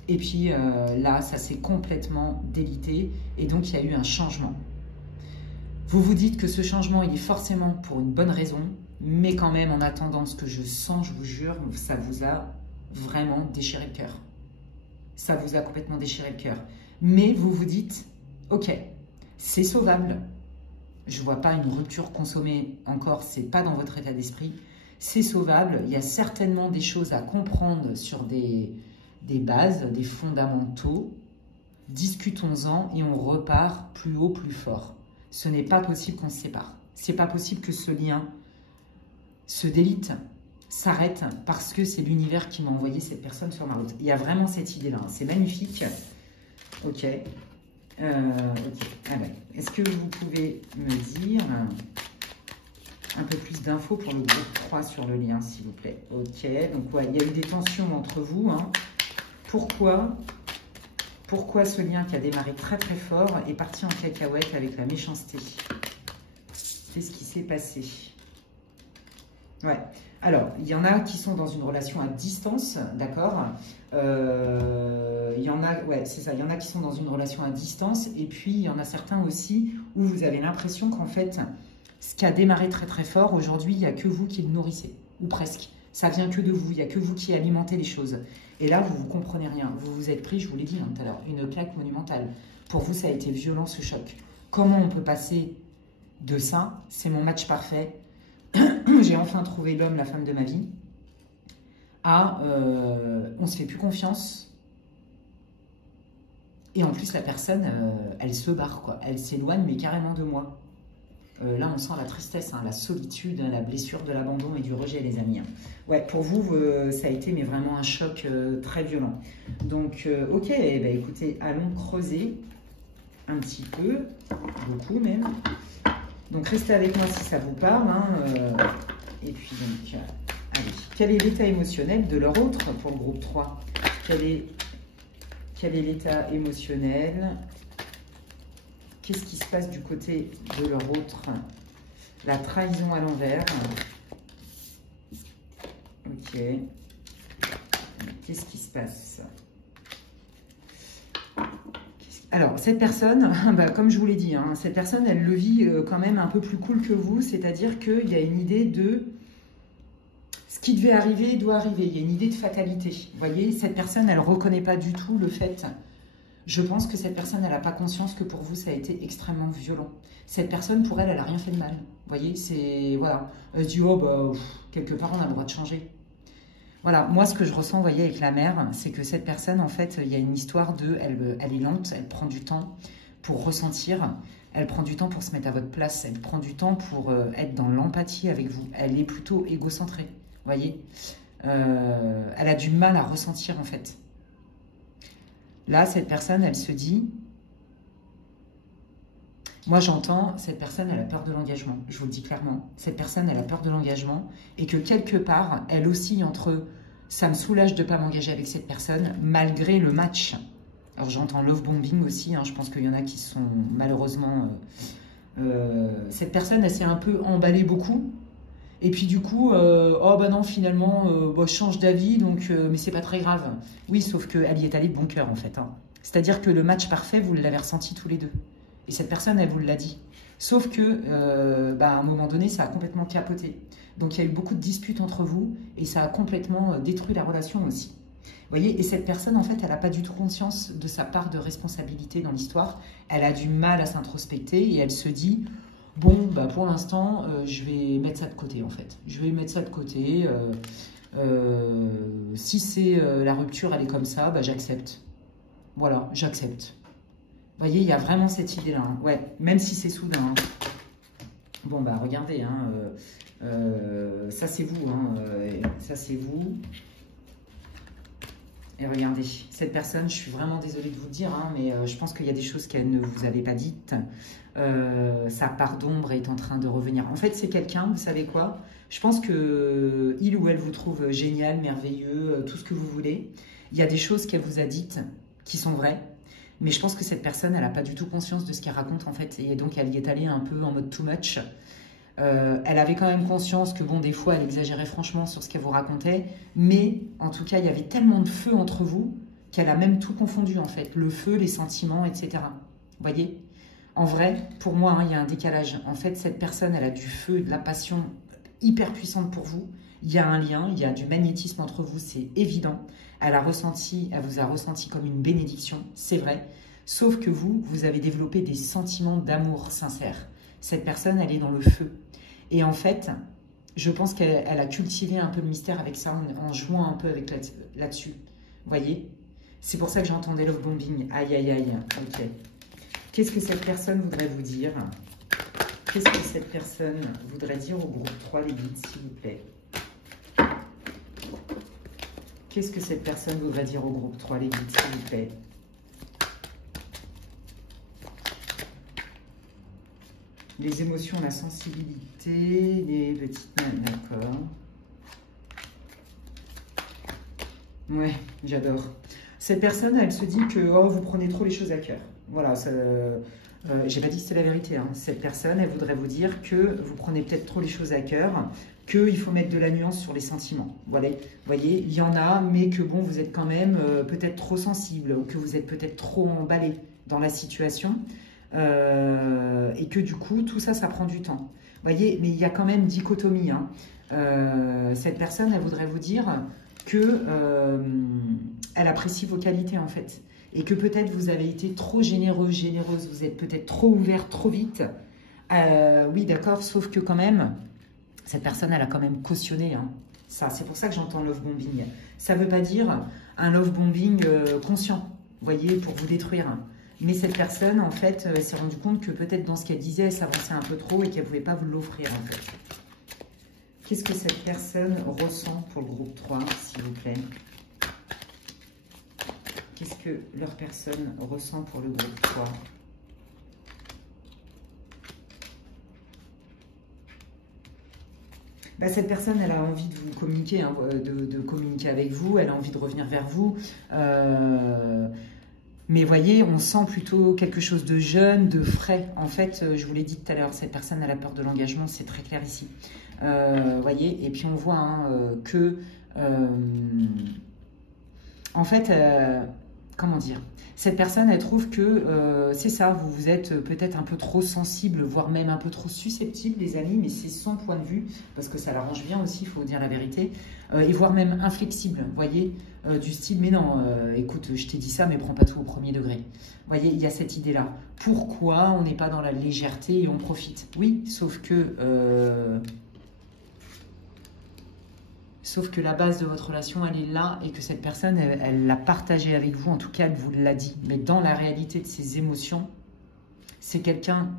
Et puis là, ça s'est complètement délité et donc il y a eu un changement. Vous vous dites que ce changement, il est forcément pour une bonne raison, mais quand même, en attendant, ce que je sens, je vous jure, ça vous a vraiment déchiré le cœur. Ça vous a complètement déchiré le cœur. Mais vous vous dites, ok, c'est sauvable. Je ne vois pas une rupture consommée encore, c'est pas dans votre état d'esprit. C'est sauvable, il y a certainement des choses à comprendre sur des bases, des fondamentaux. Discutons-en et on repart plus haut, plus fort. Ce n'est pas possible qu'on se sépare. C'est pas possible que ce lien se délite, s'arrête, parce que c'est l'univers qui m'a envoyé cette personne sur ma route. Il y a vraiment cette idée-là. C'est magnifique. Ok. Ah ben, est-ce que vous pouvez me dire un peu plus d'infos pour le groupe 3 sur le lien, s'il vous plaît? Ok. Donc, ouais, il y a eu des tensions entre vous. Hein. Pourquoi ce lien qui a démarré très très fort est parti en cacahuète avec la méchanceté? Qu'est-ce qui s'est passé? Ouais. Alors, il y en a qui sont dans une relation à distance, d'accord? Il y en a, ouais, c'est ça. Il y en a qui sont dans une relation à distance, et puis il y en a certains aussi où vous avez l'impression qu'en fait, ce qui a démarré très très fort, aujourd'hui, il n'y a que vous qui le nourrissez, ou presque. Ça vient que de vous, il n'y a que vous qui alimentez les choses. Et là, vous ne comprenez rien. Vous vous êtes pris, je vous l'ai dit tout à l'heure, une claque monumentale. Pour vous, ça a été violent ce choc. Comment on peut passer de ça, c'est mon match parfait, j'ai enfin trouvé l'homme, la femme de ma vie, à on se fait plus confiance. Et en plus, la personne, elle se barre, quoi. Elle s'éloigne, mais carrément de moi. Là, on sent la tristesse, hein, la solitude, la blessure de l'abandon et du rejet, les amis. Hein. Ouais, pour vous, ça a été mais vraiment un choc très violent. Donc, ok, eh ben, écoutez, allons creuser un petit peu, beaucoup même. Donc, restez avec moi si ça vous parle. Hein, et puis, donc, allez. Quel est l'état émotionnel de leur autre pour le groupe 3? Quel est l'état émotionnel? Qu'est-ce qui se passe du côté de leur autre? La trahison à l'envers. Ok. Qu'est-ce qui se passe? Alors, cette personne, bah, comme je vous l'ai dit, hein, cette personne, elle le vit quand même un peu plus cool que vous. C'est-à-dire qu'il y a une idée de ce qui devait arriver doit arriver. Il y a une idée de fatalité. Vous voyez, cette personne, elle ne reconnaît pas du tout le fait... Je pense que cette personne, elle n'a pas conscience que pour vous, ça a été extrêmement violent. Cette personne, pour elle, elle n'a rien fait de mal. Vous voyez, c'est... Voilà. Elle se dit, oh, bah, quelque part, on a le droit de changer. Voilà. Moi, ce que je ressens, vous voyez, avec la mère, c'est que cette personne, en fait, il y a une histoire de... Elle est lente, elle prend du temps pour ressentir. Elle prend du temps pour se mettre à votre place. Elle prend du temps pour être dans l'empathie avec vous. Elle est plutôt égocentrée. Vous voyez, elle a du mal à ressentir, en fait. Là, cette personne, elle se dit... Moi, j'entends, cette personne, elle a peur de l'engagement. Je vous le dis clairement. Cette personne, elle a peur de l'engagement. Et que quelque part, elle oscille entre... Ça me soulage de ne pas m'engager avec cette personne, malgré le match. Alors, j'entends love bombing aussi. Hein, je pense qu'il y en a qui sont malheureusement... cette personne, elle s'est un peu emballée beaucoup. Et puis du coup, oh bah non, finalement, bah, je change d'avis, donc mais c'est pas très grave. Oui, sauf qu'elle y est allée de bon cœur, en fait. Hein. C'est-à-dire que le match parfait, vous l'avez ressenti tous les deux. Et cette personne, elle vous l'a dit. Sauf que, bah, à un moment donné, ça a complètement capoté. Donc il y a eu beaucoup de disputes entre vous, et ça a complètement détruit la relation aussi. Vous voyez, et cette personne, en fait, elle n'a pas du tout conscience de sa part de responsabilité dans l'histoire. Elle a du mal à s'introspecter, et elle se dit... Bon, bah pour l'instant, je vais mettre ça de côté, en fait. Je vais mettre ça de côté. Si c'est la rupture, elle est comme ça, bah j'accepte. Voilà, j'accepte. voyez, il y a vraiment cette idée-là. Hein. Ouais, même si c'est soudain. Hein. Bon, bah, regardez. Hein, ça, c'est vous. Hein, ça, c'est vous. Et regardez, cette personne, je suis vraiment désolée de vous le dire, hein, mais je pense qu'il y a des choses qu'elle ne vous avait pas dites. Sa part d'ombre est en train de revenir. En fait, c'est quelqu'un, vous savez quoi? Je pense que il ou elle vous trouve génial, merveilleux, tout ce que vous voulez. Il y a des choses qu'elle vous a dites qui sont vraies, mais je pense que cette personne, elle n'a pas du tout conscience de ce qu'elle raconte, en fait. Et donc, elle y est allée un peu en mode too much. Elle avait quand même conscience que, bon, des fois, elle exagérait franchement sur ce qu'elle vous racontait. Mais, en tout cas, il y avait tellement de feu entre vous qu'elle a même tout confondu, en fait. Le feu, les sentiments, etc. Vous voyez? En vrai, pour moi, hein, il y a un décalage. En fait, cette personne, elle a du feu, de la passion hyper puissante pour vous. Il y a un lien, il y a du magnétisme entre vous, c'est évident. Elle vous a ressenti comme une bénédiction, c'est vrai. Sauf que vous, vous avez développé des sentiments d'amour sincère. Cette personne, elle est dans le feu. Et en fait, je pense qu'elle a cultivé un peu le mystère avec ça, en jouant un peu avec là-dessus. Vous voyez? C'est pour ça que j'entendais love bombing. Aïe, aïe, aïe. Ok. Qu'est-ce que cette personne voudrait vous dire? Qu'est-ce que cette personne voudrait dire au groupe 3, les guides, s'il vous plaît? Qu'est-ce que cette personne voudrait dire au groupe 3, les guides, s'il vous plaît? Les émotions, la sensibilité, les petites... D'accord. Ouais, j'adore. Cette personne, elle se dit que oh, vous prenez trop les choses à cœur. Voilà, j'ai pas dit que c'était la vérité. Hein. Cette personne, elle voudrait vous dire que vous prenez peut-être trop les choses à cœur, qu'il faut mettre de la nuance sur les sentiments. Voilà. Vous voyez, il y en a, mais que bon, vous êtes quand même peut-être trop sensible, ou que vous êtes peut-être trop emballé dans la situation. Et que du coup, tout ça, ça prend du temps. Vous voyez, mais il y a quand même dichotomie. Hein. Cette personne, elle voudrait vous dire que elle apprécie vos qualités, en fait. Et que peut-être vous avez été trop généreux, généreuse, vous êtes peut-être trop ouvert, trop vite. Oui, d'accord, sauf que quand même, cette personne, elle a quand même cautionné. Hein. Ça, c'est pour ça que j'entends love bombing. Ça ne veut pas dire un love bombing conscient, vous voyez, pour vous détruire. Mais cette personne, en fait, s'est rendue compte que peut-être dans ce qu'elle disait, elle s'avançait un peu trop et qu'elle ne pouvait pas vous l'offrir, en fait. Qu'est-ce que cette personne ressent pour le groupe 3, s'il vous plaît? Qu'est-ce que leur personne ressent pour le groupe 3? Bah, cette personne, elle a envie de vous communiquer, hein, de communiquer avec vous, elle a envie de revenir vers vous. Mais voyez, on sent plutôt quelque chose de jeune, de frais. En fait, je vous l'ai dit tout à l'heure, cette personne a la peur de l'engagement, c'est très clair ici. Voyez, et puis on voit hein, que, en fait, comment dire, cette personne, elle trouve que c'est ça, vous êtes peut-être un peu trop sensible, voire même un peu trop susceptible, les amis, mais c'est son point de vue, parce que ça l'arrange bien aussi, il faut dire la vérité, et voire même inflexible, vous voyez, du style, mais non, écoute, je t'ai dit ça, mais prends pas tout au premier degré. Vous voyez, il y a cette idée-là. Pourquoi on n'est pas dans la légèreté et on profite? Oui, sauf que la base de votre relation, elle est là et que cette personne, elle l'a partagée avec vous. En tout cas, elle vous l'a dit. Mais dans la réalité de ses émotions, c'est quelqu'un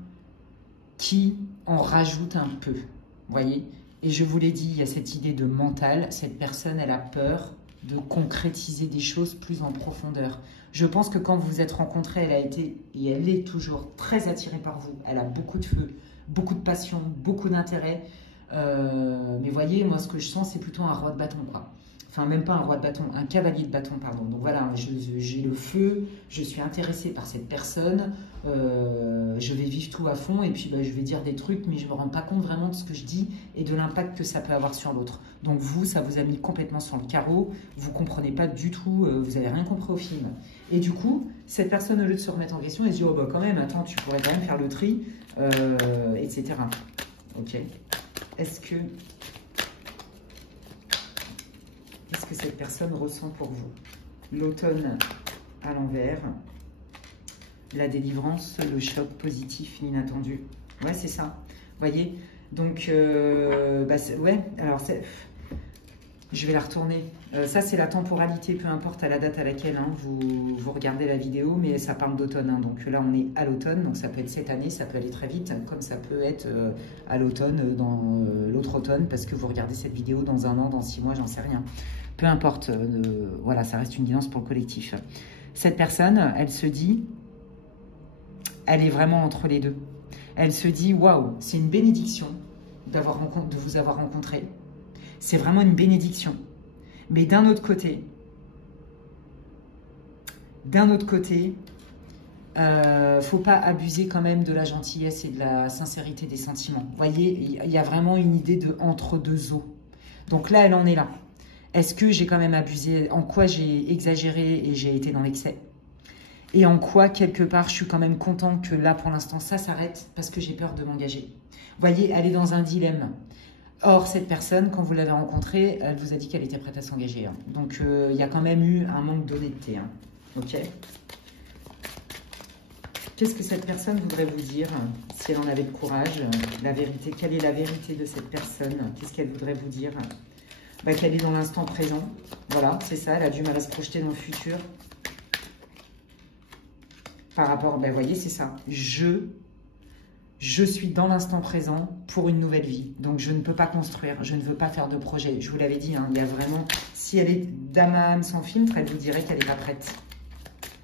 qui en rajoute un peu. Vous voyez? Et je vous l'ai dit, il y a cette idée de mental. Cette personne, elle a peur de concrétiser des choses plus en profondeur. Je pense que quand vous vous êtes rencontrés, elle a été et elle est toujours très attirée par vous. Elle a beaucoup de feu, beaucoup de passion, beaucoup d'intérêt. Mais voyez, moi, ce que je sens, c'est plutôt un roi de bâton, quoi. Enfin, même pas un roi de bâton, un cavalier de bâton, pardon. Donc voilà, j'ai le feu, je suis intéressée par cette personne, je vais vivre tout à fond et puis bah, je vais dire des trucs, mais je ne me rends pas compte vraiment de ce que je dis et de l'impact que ça peut avoir sur l'autre. Donc vous, ça vous a mis complètement sur le carreau, vous ne comprenez pas du tout, vous n'avez rien compris au film. Et du coup, cette personne, au lieu de se remettre en question, elle se dit, oh bah quand même, attends, tu pourrais quand même faire le tri, etc. Ok. Est-ce que cette personne ressent pour vous l'automne à l'envers, la délivrance, le choc positif, l'inattendu? Ouais, c'est ça. Vous voyez? Donc, bah, ouais, alors, je vais la retourner. Ça, c'est la temporalité, peu importe à la date à laquelle hein, vous regardez la vidéo, mais ça parle d'automne. Hein, donc là, on est à l'automne, donc ça peut être cette année, ça peut aller très vite, comme ça peut être à l'automne, dans l'autre automne, parce que vous regardez cette vidéo dans 1 an, dans 6 mois, j'en sais rien. Peu importe, voilà, ça reste une guidance pour le collectif. Cette personne, elle se dit, elle est vraiment entre les deux. Elle se dit, waouh, c'est une bénédiction de vous avoir rencontré. C'est vraiment une bénédiction. Mais d'un autre côté, faut pas abuser quand même de la gentillesse et de la sincérité des sentiments. Vous voyez, il y a vraiment une idée de entre-deux eaux. Donc là, elle en est là. Est-ce que j'ai quand même abusé? En quoi j'ai exagéré et j'ai été dans l'excès? Et en quoi, quelque part, je suis quand même contente que là, pour l'instant, ça s'arrête parce que j'ai peur de m'engager. Vous voyez, elle est dans un dilemme. Or, cette personne, quand vous l'avez rencontrée, elle vous a dit qu'elle était prête à s'engager. Hein. Donc, il y a quand même eu un manque d'honnêteté. Hein. Ok. Qu'est-ce que cette personne voudrait vous dire si elle en avait le courage? La vérité, quelle est la vérité de cette personne? Qu'est-ce qu'elle voudrait vous dire? Bah, qu'elle est dans l'instant présent. Voilà, c'est ça. Elle a du mal à se projeter dans le futur. Par rapport, ben, vous voyez, c'est ça. Je suis dans l'instant présent pour une nouvelle vie. Donc, je ne peux pas construire. Je ne veux pas faire de projet. Je vous l'avais dit, hein, il y a vraiment... Si elle est d'âme à âme sans filtre, elle vous dirait qu'elle n'est pas prête.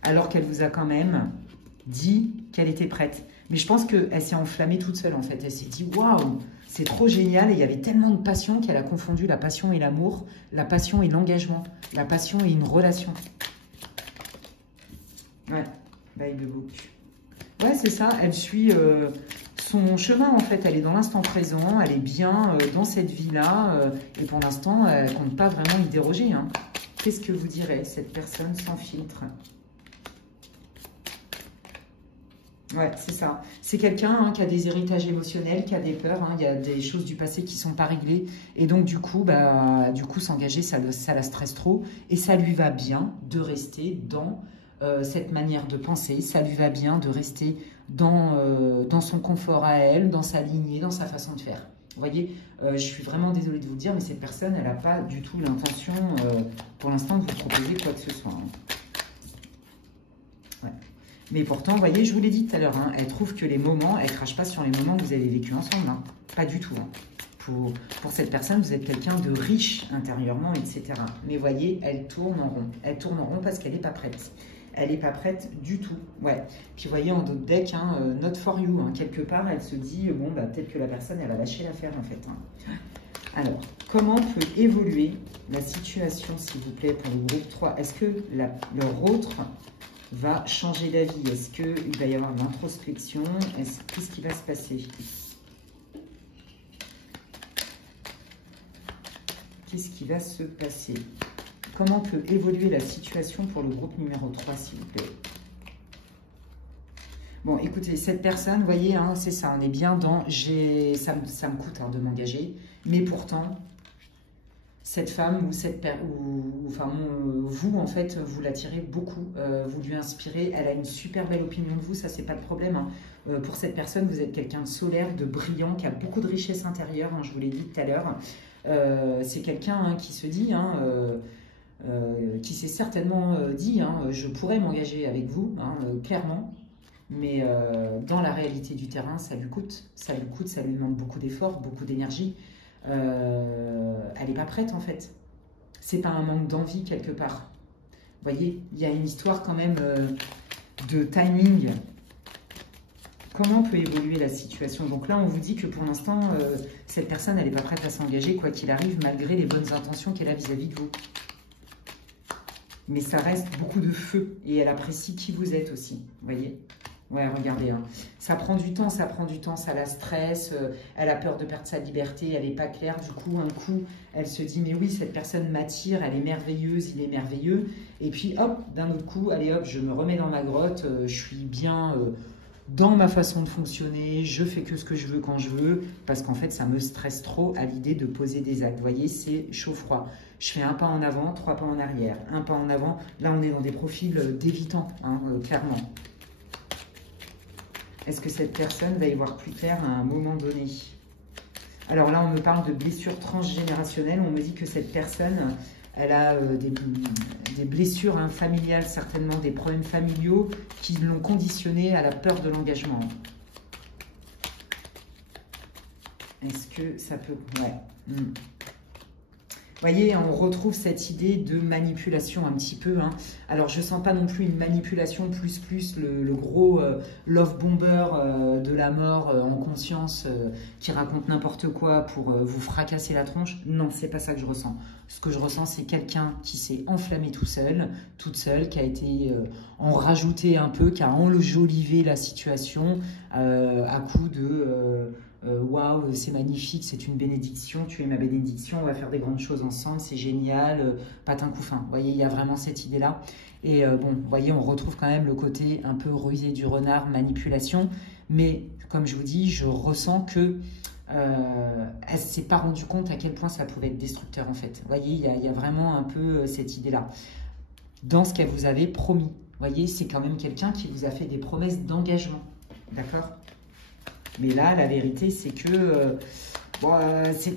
Alors qu'elle vous a quand même dit qu'elle était prête. Mais je pense qu'elle s'est enflammée toute seule, en fait. Elle s'est dit, waouh, c'est trop génial. Et il y avait tellement de passion qu'elle a confondu la passion et l'amour, la passion et l'engagement, la passion et une relation. Ouais. By the book. Ouais, c'est ça. Elle suit son chemin, en fait. Elle est dans l'instant présent. Elle est bien dans cette vie-là. Et pour l'instant, elle ne compte pas vraiment y déroger. Hein. Qu'est-ce que vous direz, cette personne sans filtre? Ouais, c'est ça. C'est quelqu'un hein, qui a des héritages émotionnels, qui a des peurs. Hein. Il y a des choses du passé qui ne sont pas réglées. Et donc, du coup, s'engager, ça la stresse trop. Et ça lui va bien de rester dans... cette manière de penser, ça lui va bien de rester dans son confort à elle, dans sa lignée, dans sa façon de faire. Vous voyez, je suis vraiment désolée de vous le dire, mais cette personne, elle n'a pas du tout l'intention, pour l'instant, de vous proposer quoi que ce soit. Hein. Ouais. Mais pourtant, vous voyez, je vous l'ai dit tout à l'heure, hein, elle trouve que les moments, elle ne crache pas sur les moments que vous avez vécu ensemble. Hein. Pas du tout. Hein. Pour cette personne, vous êtes quelqu'un de riche intérieurement, etc. Mais vous voyez, elle tourne en rond. Elle tourne en rond parce qu'elle n'est pas prête. Elle n'est pas prête du tout. Ouais. Puis vous voyez en d'autres decks, hein, not for you. Hein, quelque part, elle se dit, bon, bah, peut-être que la personne, elle va lâcher l'affaire en fait. Hein. Alors, comment peut évoluer la situation, s'il vous plaît, pour le groupe 3? Est-ce que leur autre va changer d'avis? Est-ce qu'il va y avoir de l'introspection? Qu'est-ce qui va se passer? Qu'est-ce qui va se passer? Comment peut évoluer la situation pour le groupe numéro 3, s'il vous plaît? Bon, écoutez, cette personne, vous voyez, hein, c'est ça, on est bien dans... Ça me coûte hein, de m'engager, mais pourtant, cette femme vous, en fait, vous l'attirez beaucoup, vous lui inspirez, elle a une super belle opinion de vous, ça, c'est pas le problème. Hein. Pour cette personne, vous êtes quelqu'un de solaire, de brillant, qui a beaucoup de richesse intérieure, hein, je vous l'ai dit tout à l'heure. C'est quelqu'un hein, qui se dit... qui s'est certainement dit, hein, je pourrais m'engager avec vous, hein, clairement, mais dans la réalité du terrain, ça lui coûte, ça lui demande beaucoup d'efforts, beaucoup d'énergie. Elle n'est pas prête en fait. C'est pas un manque d'envie quelque part. Vous voyez, il y a une histoire quand même de timing. Comment peut évoluer la situation? Donc là, on vous dit que pour l'instant, cette personne, elle n'est pas prête à s'engager, quoi qu'il arrive, malgré les bonnes intentions qu'elle a vis-à-vis de vous. Mais ça reste beaucoup de feu. Et elle apprécie qui vous êtes aussi. Vous voyez? Ouais, regardez. Hein. Ça prend du temps, ça la stresse. Elle a peur de perdre sa liberté. Elle n'est pas claire. Du coup, un coup, elle se dit, mais oui, cette personne m'attire. Elle est merveilleuse, il est merveilleux. Et puis, hop, d'un autre coup, allez hop, je me remets dans ma grotte. Je suis bien dans ma façon de fonctionner. Je fais que ce que je veux quand je veux. Parce qu'en fait, ça me stresse trop à l'idée de poser des actes. Vous voyez, c'est chaud-froid. Je fais un pas en avant, 3 pas en arrière. Un pas en avant. Là, on est dans des profils d'évitants, hein, clairement. Est-ce que cette personne va y voir plus clair à un moment donné? Alors là, on me parle de blessures transgénérationnelles. On me dit que cette personne, Elle a des blessures hein, familiales, certainement des problèmes familiaux qui l'ont conditionnée à la peur de l'engagement. Est-ce que ça peut... Ouais. Vous voyez, on retrouve cette idée de manipulation un petit peu. Hein. Alors, je ne sens pas non plus une manipulation plus le gros love bomber de la mort en conscience qui raconte n'importe quoi pour vous fracasser la tronche. Non, c'est pas ça que je ressens. Ce que je ressens, c'est quelqu'un qui s'est enflammé tout seul, toute seule, qui a été en rajouté un peu, qui a enjolivé la situation à coup de... waouh, c'est magnifique, c'est une bénédiction, tu es ma bénédiction, on va faire des grandes choses ensemble, c'est génial, patin couffin. Vous voyez, il y a vraiment cette idée-là. Et bon, vous voyez, on retrouve quand même le côté un peu rusé du renard, manipulation. Mais comme je vous dis, je ressens que elle ne s'est pas rendue compte à quel point ça pouvait être destructeur en fait. Vous voyez, il y a vraiment un peu cette idée-là. Dans ce qu'elle vous avait promis. Vous voyez, c'est quand même quelqu'un qui vous a fait des promesses d'engagement. D'accord ? Mais là, la vérité, c'est que bon,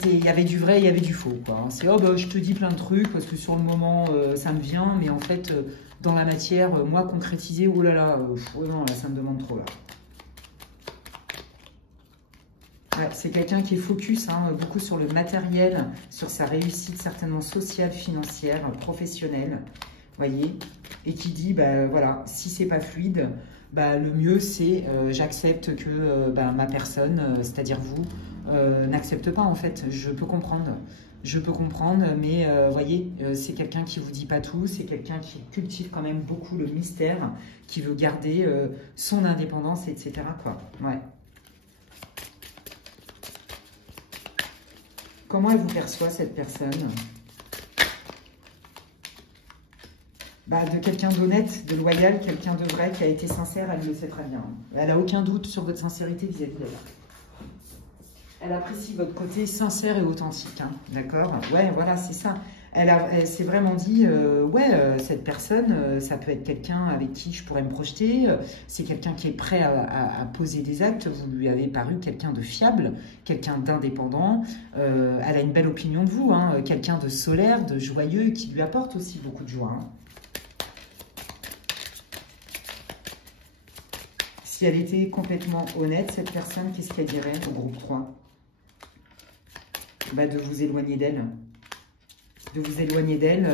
il y avait du vrai, il y avait du faux. C'est oh, bah, je te dis plein de trucs parce que sur le moment, ça me vient. Mais en fait, dans la matière, moi, concrétiser, oh là là, non, là, ça me demande trop. Là. Ouais, c'est quelqu'un qui est focus hein, beaucoup sur le matériel, sur sa réussite certainement sociale, financière, professionnelle. Voyez, et qui dit, bah, voilà, si c'est pas fluide... Bah, le mieux, c'est j'accepte que ma personne, c'est-à-dire vous, n'accepte pas en fait. Je peux comprendre. Je peux comprendre, mais voyez, c'est quelqu'un qui vous dit pas tout. C'est quelqu'un qui cultive quand même beaucoup le mystère, qui veut garder son indépendance, etc. quoi. Ouais. Comment elle vous perçoit, cette personne ? Bah, de quelqu'un d'honnête, de loyal, quelqu'un de vrai, qui a été sincère, elle le sait très bien. Elle n'a aucun doute sur votre sincérité vis-à-vis d'elle. Elle apprécie votre côté sincère et authentique, hein, d'accord? Ouais, voilà, c'est ça. Elle s'est vraiment dit, cette personne, ça peut être quelqu'un avec qui je pourrais me projeter, c'est quelqu'un qui est prêt à poser des actes, vous lui avez paru quelqu'un de fiable, quelqu'un d'indépendant, elle a une belle opinion de vous, hein, quelqu'un de solaire, de joyeux, qui lui apporte aussi beaucoup de joie, hein. Si elle était complètement honnête, cette personne, qu'est-ce qu'elle dirait au groupe 3? Bah, de vous éloigner d'elle. De vous éloigner d'elle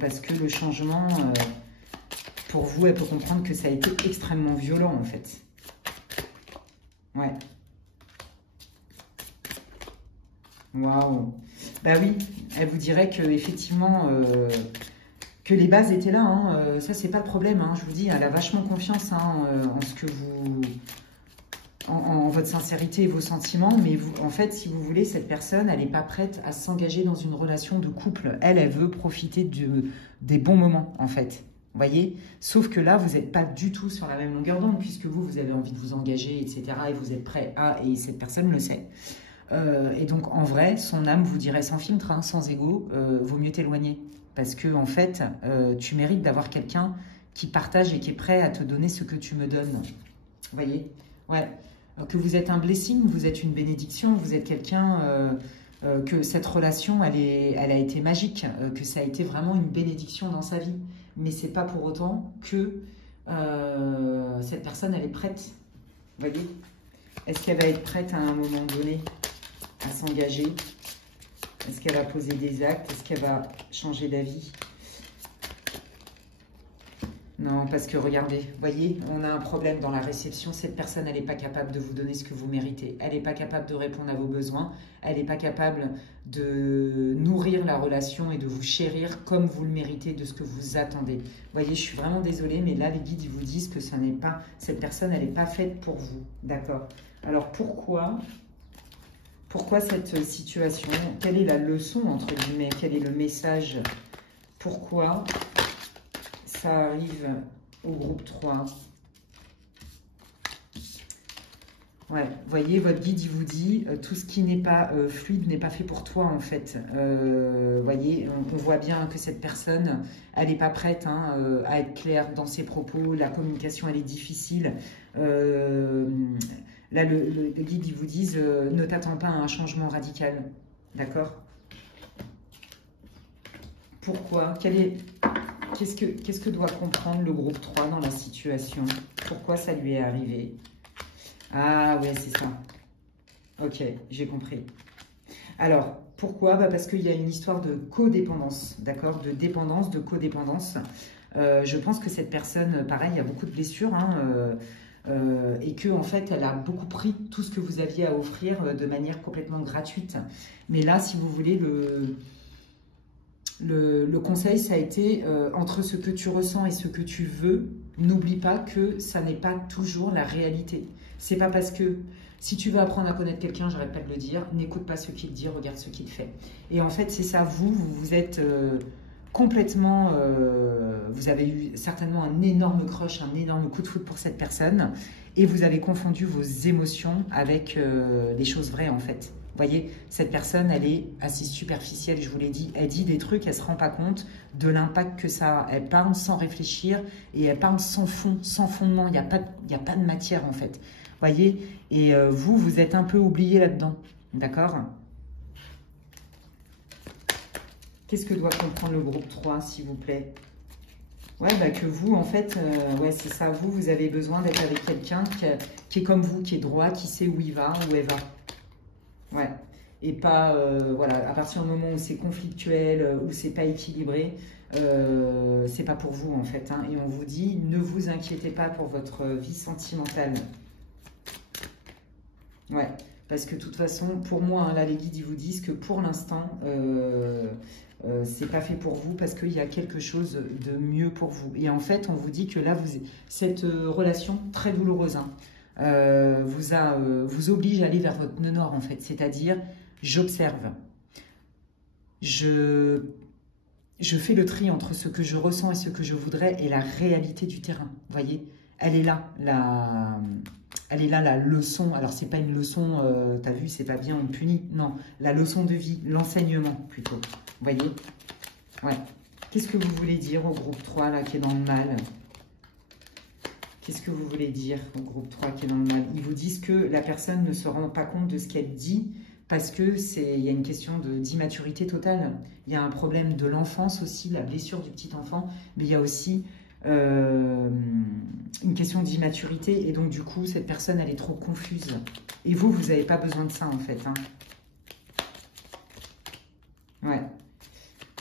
parce que le changement, pour vous, elle peut comprendre que ça a été extrêmement violent en fait. Ouais. Waouh. Bah oui, elle vous dirait que effectivement... que les bases étaient là, hein. Ça c'est pas le problème, hein. Je vous dis, elle a vachement confiance hein, en ce que vous, en votre sincérité et vos sentiments, mais vous, en fait, si vous voulez, cette personne, elle n'est pas prête à s'engager dans une relation de couple. Elle veut profiter des bons moments, en fait. Vous voyez? Sauf que là, vous n'êtes pas du tout sur la même longueur d'onde, puisque vous avez envie de vous engager, etc. Et vous êtes prêt à, et cette personne le sait. Et donc, en vrai, son âme vous dirait sans filtre, hein, sans ego, vaut mieux t'éloigner. Parce que, en fait, tu mérites d'avoir quelqu'un qui partage et qui est prêt à te donner ce que tu me donnes. Vous voyez? Ouais. Que vous êtes un blessing, vous êtes une bénédiction, vous êtes quelqu'un... que cette relation, elle a été magique, que ça a été vraiment une bénédiction dans sa vie. Mais c'est pas pour autant que cette personne, elle est prête. Vous voyez? Est-ce qu'elle va être prête à un moment donné à s'engager? Est-ce qu'elle va poser des actes? Est-ce qu'elle va changer d'avis? Non, parce que regardez, vous voyez, on a un problème dans la réception. Cette personne, elle n'est pas capable de vous donner ce que vous méritez. Elle n'est pas capable de répondre à vos besoins. Elle n'est pas capable de nourrir la relation et de vous chérir comme vous le méritez de ce que vous attendez. Vous voyez, je suis vraiment désolée, mais là, les guides, ils vous disent que ça n'est pas, cette personne, elle n'est pas faite pour vous. D'accord? Alors, pourquoi cette situation? Quelle est la leçon, entre guillemets? Quel est le message? Pourquoi ça arrive au groupe 3? Ouais, vous voyez, votre guide, il vous dit, tout ce qui n'est pas fluide n'est pas fait pour toi, en fait. Vous voyez, on voit bien que cette personne, elle n'est pas prête hein, à être claire dans ses propos. La communication, elle est difficile. Là, le guide, ils vous disent, ne t'attends pas à un changement radical. D'accord? Pourquoi? Qu'est-ce que doit comprendre le groupe 3 dans la situation? Pourquoi ça lui est arrivé? Ah ouais, c'est ça. Ok, j'ai compris. Alors, pourquoi? Parce qu'il y a une histoire de codépendance, d'accord? De dépendance, de codépendance. Je pense que cette personne, pareil, il y a beaucoup de blessures, hein, et que en fait, elle a beaucoup pris tout ce que vous aviez à offrir de manière complètement gratuite. Mais là, si vous voulez, le conseil, ça a été entre ce que tu ressens et ce que tu veux, n'oublie pas que ça n'est pas toujours la réalité. C'est pas parce que si tu veux apprendre à connaître quelqu'un, j'arrête pas de le dire, n'écoute pas ce qu'il dit, regarde ce qu'il fait. Et en fait, c'est ça, vous êtes complètement, vous avez eu certainement un énorme crush, un énorme coup de foudre pour cette personne, et vous avez confondu vos émotions avec les choses vraies en fait. Vous voyez, cette personne, elle est assez superficielle, je vous l'ai dit. Elle dit des trucs, elle ne se rend pas compte de l'impact que ça a. Elle parle sans réfléchir et elle parle sans fond, sans fondement. Il n'y a pas de matière, en fait. Vous voyez, et vous êtes un peu oublié là-dedans. D'accord? Qu'est-ce que doit comprendre le groupe 3, s'il vous plaît? Ouais, bah que vous, en fait, ouais, c'est ça. Vous avez besoin d'être avec quelqu'un qui est comme vous, qui est droit, qui sait où il va, où elle va. Ouais, et pas, voilà, à partir du moment où c'est conflictuel, où c'est pas équilibré, c'est pas pour vous en fait, hein. Et on vous dit, ne vous inquiétez pas pour votre vie sentimentale. Ouais, parce que de toute façon, pour moi, hein, là, les guides, ils vous disent que pour l'instant, c'est pas fait pour vous parce qu'il y a quelque chose de mieux pour vous. Et en fait, on vous dit que là, cette relation très douloureuse, hein, vous oblige à aller vers votre nœud nord en fait, c'est-à-dire j'observe, je fais le tri entre ce que je ressens et ce que je voudrais et la réalité du terrain. Vous voyez, elle est là la leçon. Alors c'est pas une leçon, t'as vu, c'est pas bien, on punit, non, la leçon de vie, l'enseignement plutôt. Vous voyez, ouais. Qu'est-ce que vous voulez dire au groupe 3 là qui est dans le mal? Qu'est-ce que vous voulez dire au groupe 3 qui est dans le mal? Ils vous disent que la personne ne se rend pas compte de ce qu'elle dit parce que il y a une question d'immaturité totale. Il y a un problème de l'enfance aussi, la blessure du petit enfant, mais il y a aussi une question d'immaturité et donc du coup, cette personne, elle est trop confuse. Et vous n'avez pas besoin de ça en fait, hein. Ouais.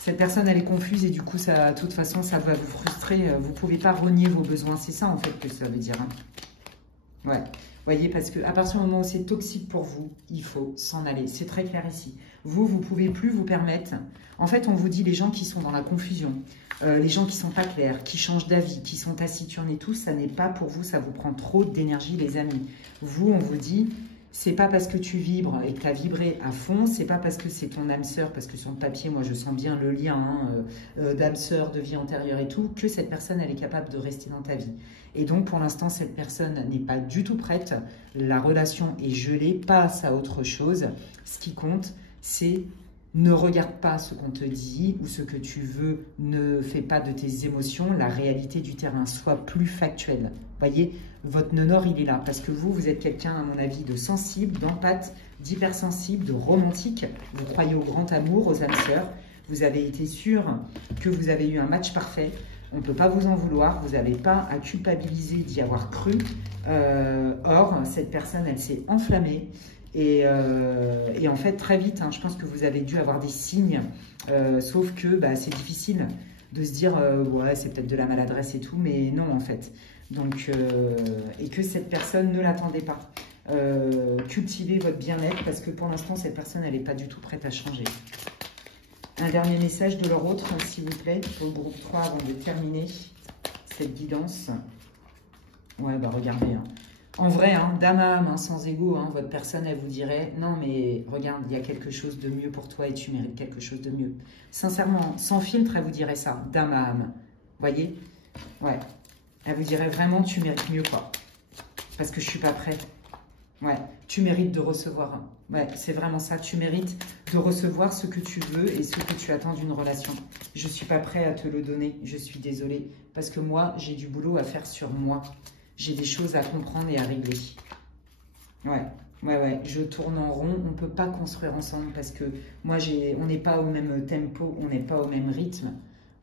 Cette personne, elle est confuse et du coup, ça, de toute façon, ça va vous frustrer. Vous ne pouvez pas renier vos besoins. C'est ça, en fait, que ça veut dire, hein. Ouais. Vous voyez, parce qu'à partir du moment où c'est toxique pour vous, il faut s'en aller. C'est très clair ici. Vous ne pouvez plus vous permettre. En fait, on vous dit les gens qui sont dans la confusion, les gens qui ne sont pas clairs, qui changent d'avis, qui sont taciturnes et tout, ça n'est pas pour vous. Ça vous prend trop d'énergie, les amis. Vous, on vous dit... C'est pas parce que tu vibres et que tu as vibré à fond, c'est pas parce que c'est ton âme sœur, parce que sur le papier, moi je sens bien le lien, hein, d'âme sœur, de vie antérieure et tout, que cette personne elle est capable de rester dans ta vie. Et donc pour l'instant, cette personne n'est pas du tout prête, la relation est gelée, passe à autre chose. Ce qui compte, c'est ne regarde pas ce qu'on te dit ou ce que tu veux, ne fais pas de tes émotions la réalité du terrain, sois plus factuel. Voyez, votre nœud nord, il est là. Parce que vous êtes quelqu'un, à mon avis, de sensible, d'empathe, d'hypersensible, de romantique. Vous croyez au grand amour, aux âmes sœurs. Vous avez été sûr que vous avez eu un match parfait. On ne peut pas vous en vouloir. Vous n'avez pas à culpabiliser d'y avoir cru. Or, cette personne, elle s'est enflammée. Et en fait, très vite, hein, je pense que vous avez dû avoir des signes. Sauf que bah, c'est difficile de se dire, ouais, c'est peut-être de la maladresse et tout. Mais non, en fait. Donc, et que cette personne ne l'attendait pas. Cultivez votre bien-être parce que pour l'instant, cette personne, elle n'est pas du tout prête à changer. Un dernier message de leur autre, s'il vous plaît, pour le groupe 3 avant de terminer cette guidance. Ouais, bah regardez. Hein. En vrai, hein, d'âme à âme, hein, sans ego, hein, votre personne, elle vous dirait « Non, mais regarde, il y a quelque chose de mieux pour toi et tu mérites quelque chose de mieux. » Sincèrement, sans filtre, elle vous dirait ça, d'âme à âme. Voyez? Ouais. Elle vous dirait vraiment, tu mérites mieux, quoi. Parce que je suis pas prête. Ouais, tu mérites de recevoir. Ouais, c'est vraiment ça. Tu mérites de recevoir ce que tu veux et ce que tu attends d'une relation. Je suis pas prêt à te le donner. Je suis désolée. Parce que moi, j'ai du boulot à faire sur moi. J'ai des choses à comprendre et à régler. Ouais, Ouais, je tourne en rond. On ne peut pas construire ensemble parce que moi, on n'est pas au même tempo, on n'est pas au même rythme.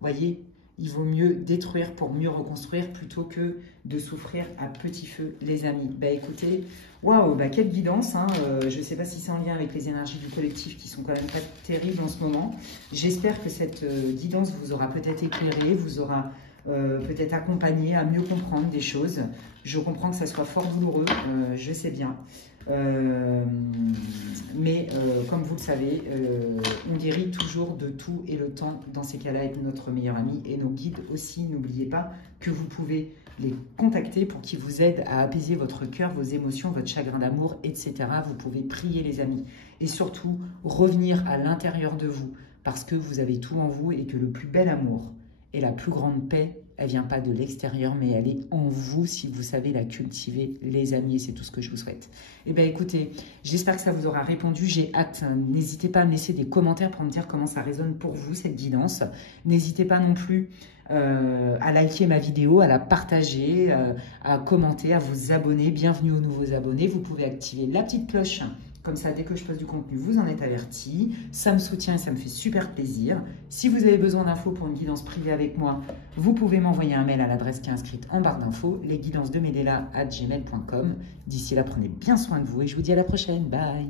Voyez, il vaut mieux détruire pour mieux reconstruire plutôt que de souffrir à petit feu, les amis. Bah écoutez, waouh, bah quelle guidance, hein. Je ne sais pas si c'est en lien avec les énergies du collectif qui sont quand même pas terribles en ce moment. J'espère que cette guidance vous aura peut-être éclairé, vous aura peut-être accompagné à mieux comprendre des choses. Je comprends que ça soit fort douloureux, je sais bien. Mais comme vous le savez, on guérit toujours de tout et le temps dans ces cas-là est notre meilleur ami et nos guides aussi. N'oubliez pas que vous pouvez les contacter pour qu'ils vous aident à apaiser votre cœur, vos émotions, votre chagrin d'amour, etc. Vous pouvez prier les amis et surtout revenir à l'intérieur de vous parce que vous avez tout en vous et que le plus bel amour et la plus grande paix, elle ne vient pas de l'extérieur, mais elle est en vous si vous savez la cultiver, les amis, et c'est tout ce que je vous souhaite. Eh bien, écoutez, j'espère que ça vous aura répondu. J'ai hâte. N'hésitez pas à me laisser des commentaires pour me dire comment ça résonne pour vous, cette guidance. N'hésitez pas non plus à liker ma vidéo, à la partager, à commenter, à vous abonner. Bienvenue aux nouveaux abonnés. Vous pouvez activer la petite cloche. Comme ça, dès que je poste du contenu, vous en êtes avertis. Ça me soutient et ça me fait super plaisir. Si vous avez besoin d'infos pour une guidance privée avec moi, vous pouvez m'envoyer un mail à l'adresse qui est inscrite en barre d'infos, lesguidancesdemedela@gmail.com. D'ici là, prenez bien soin de vous et je vous dis à la prochaine. Bye!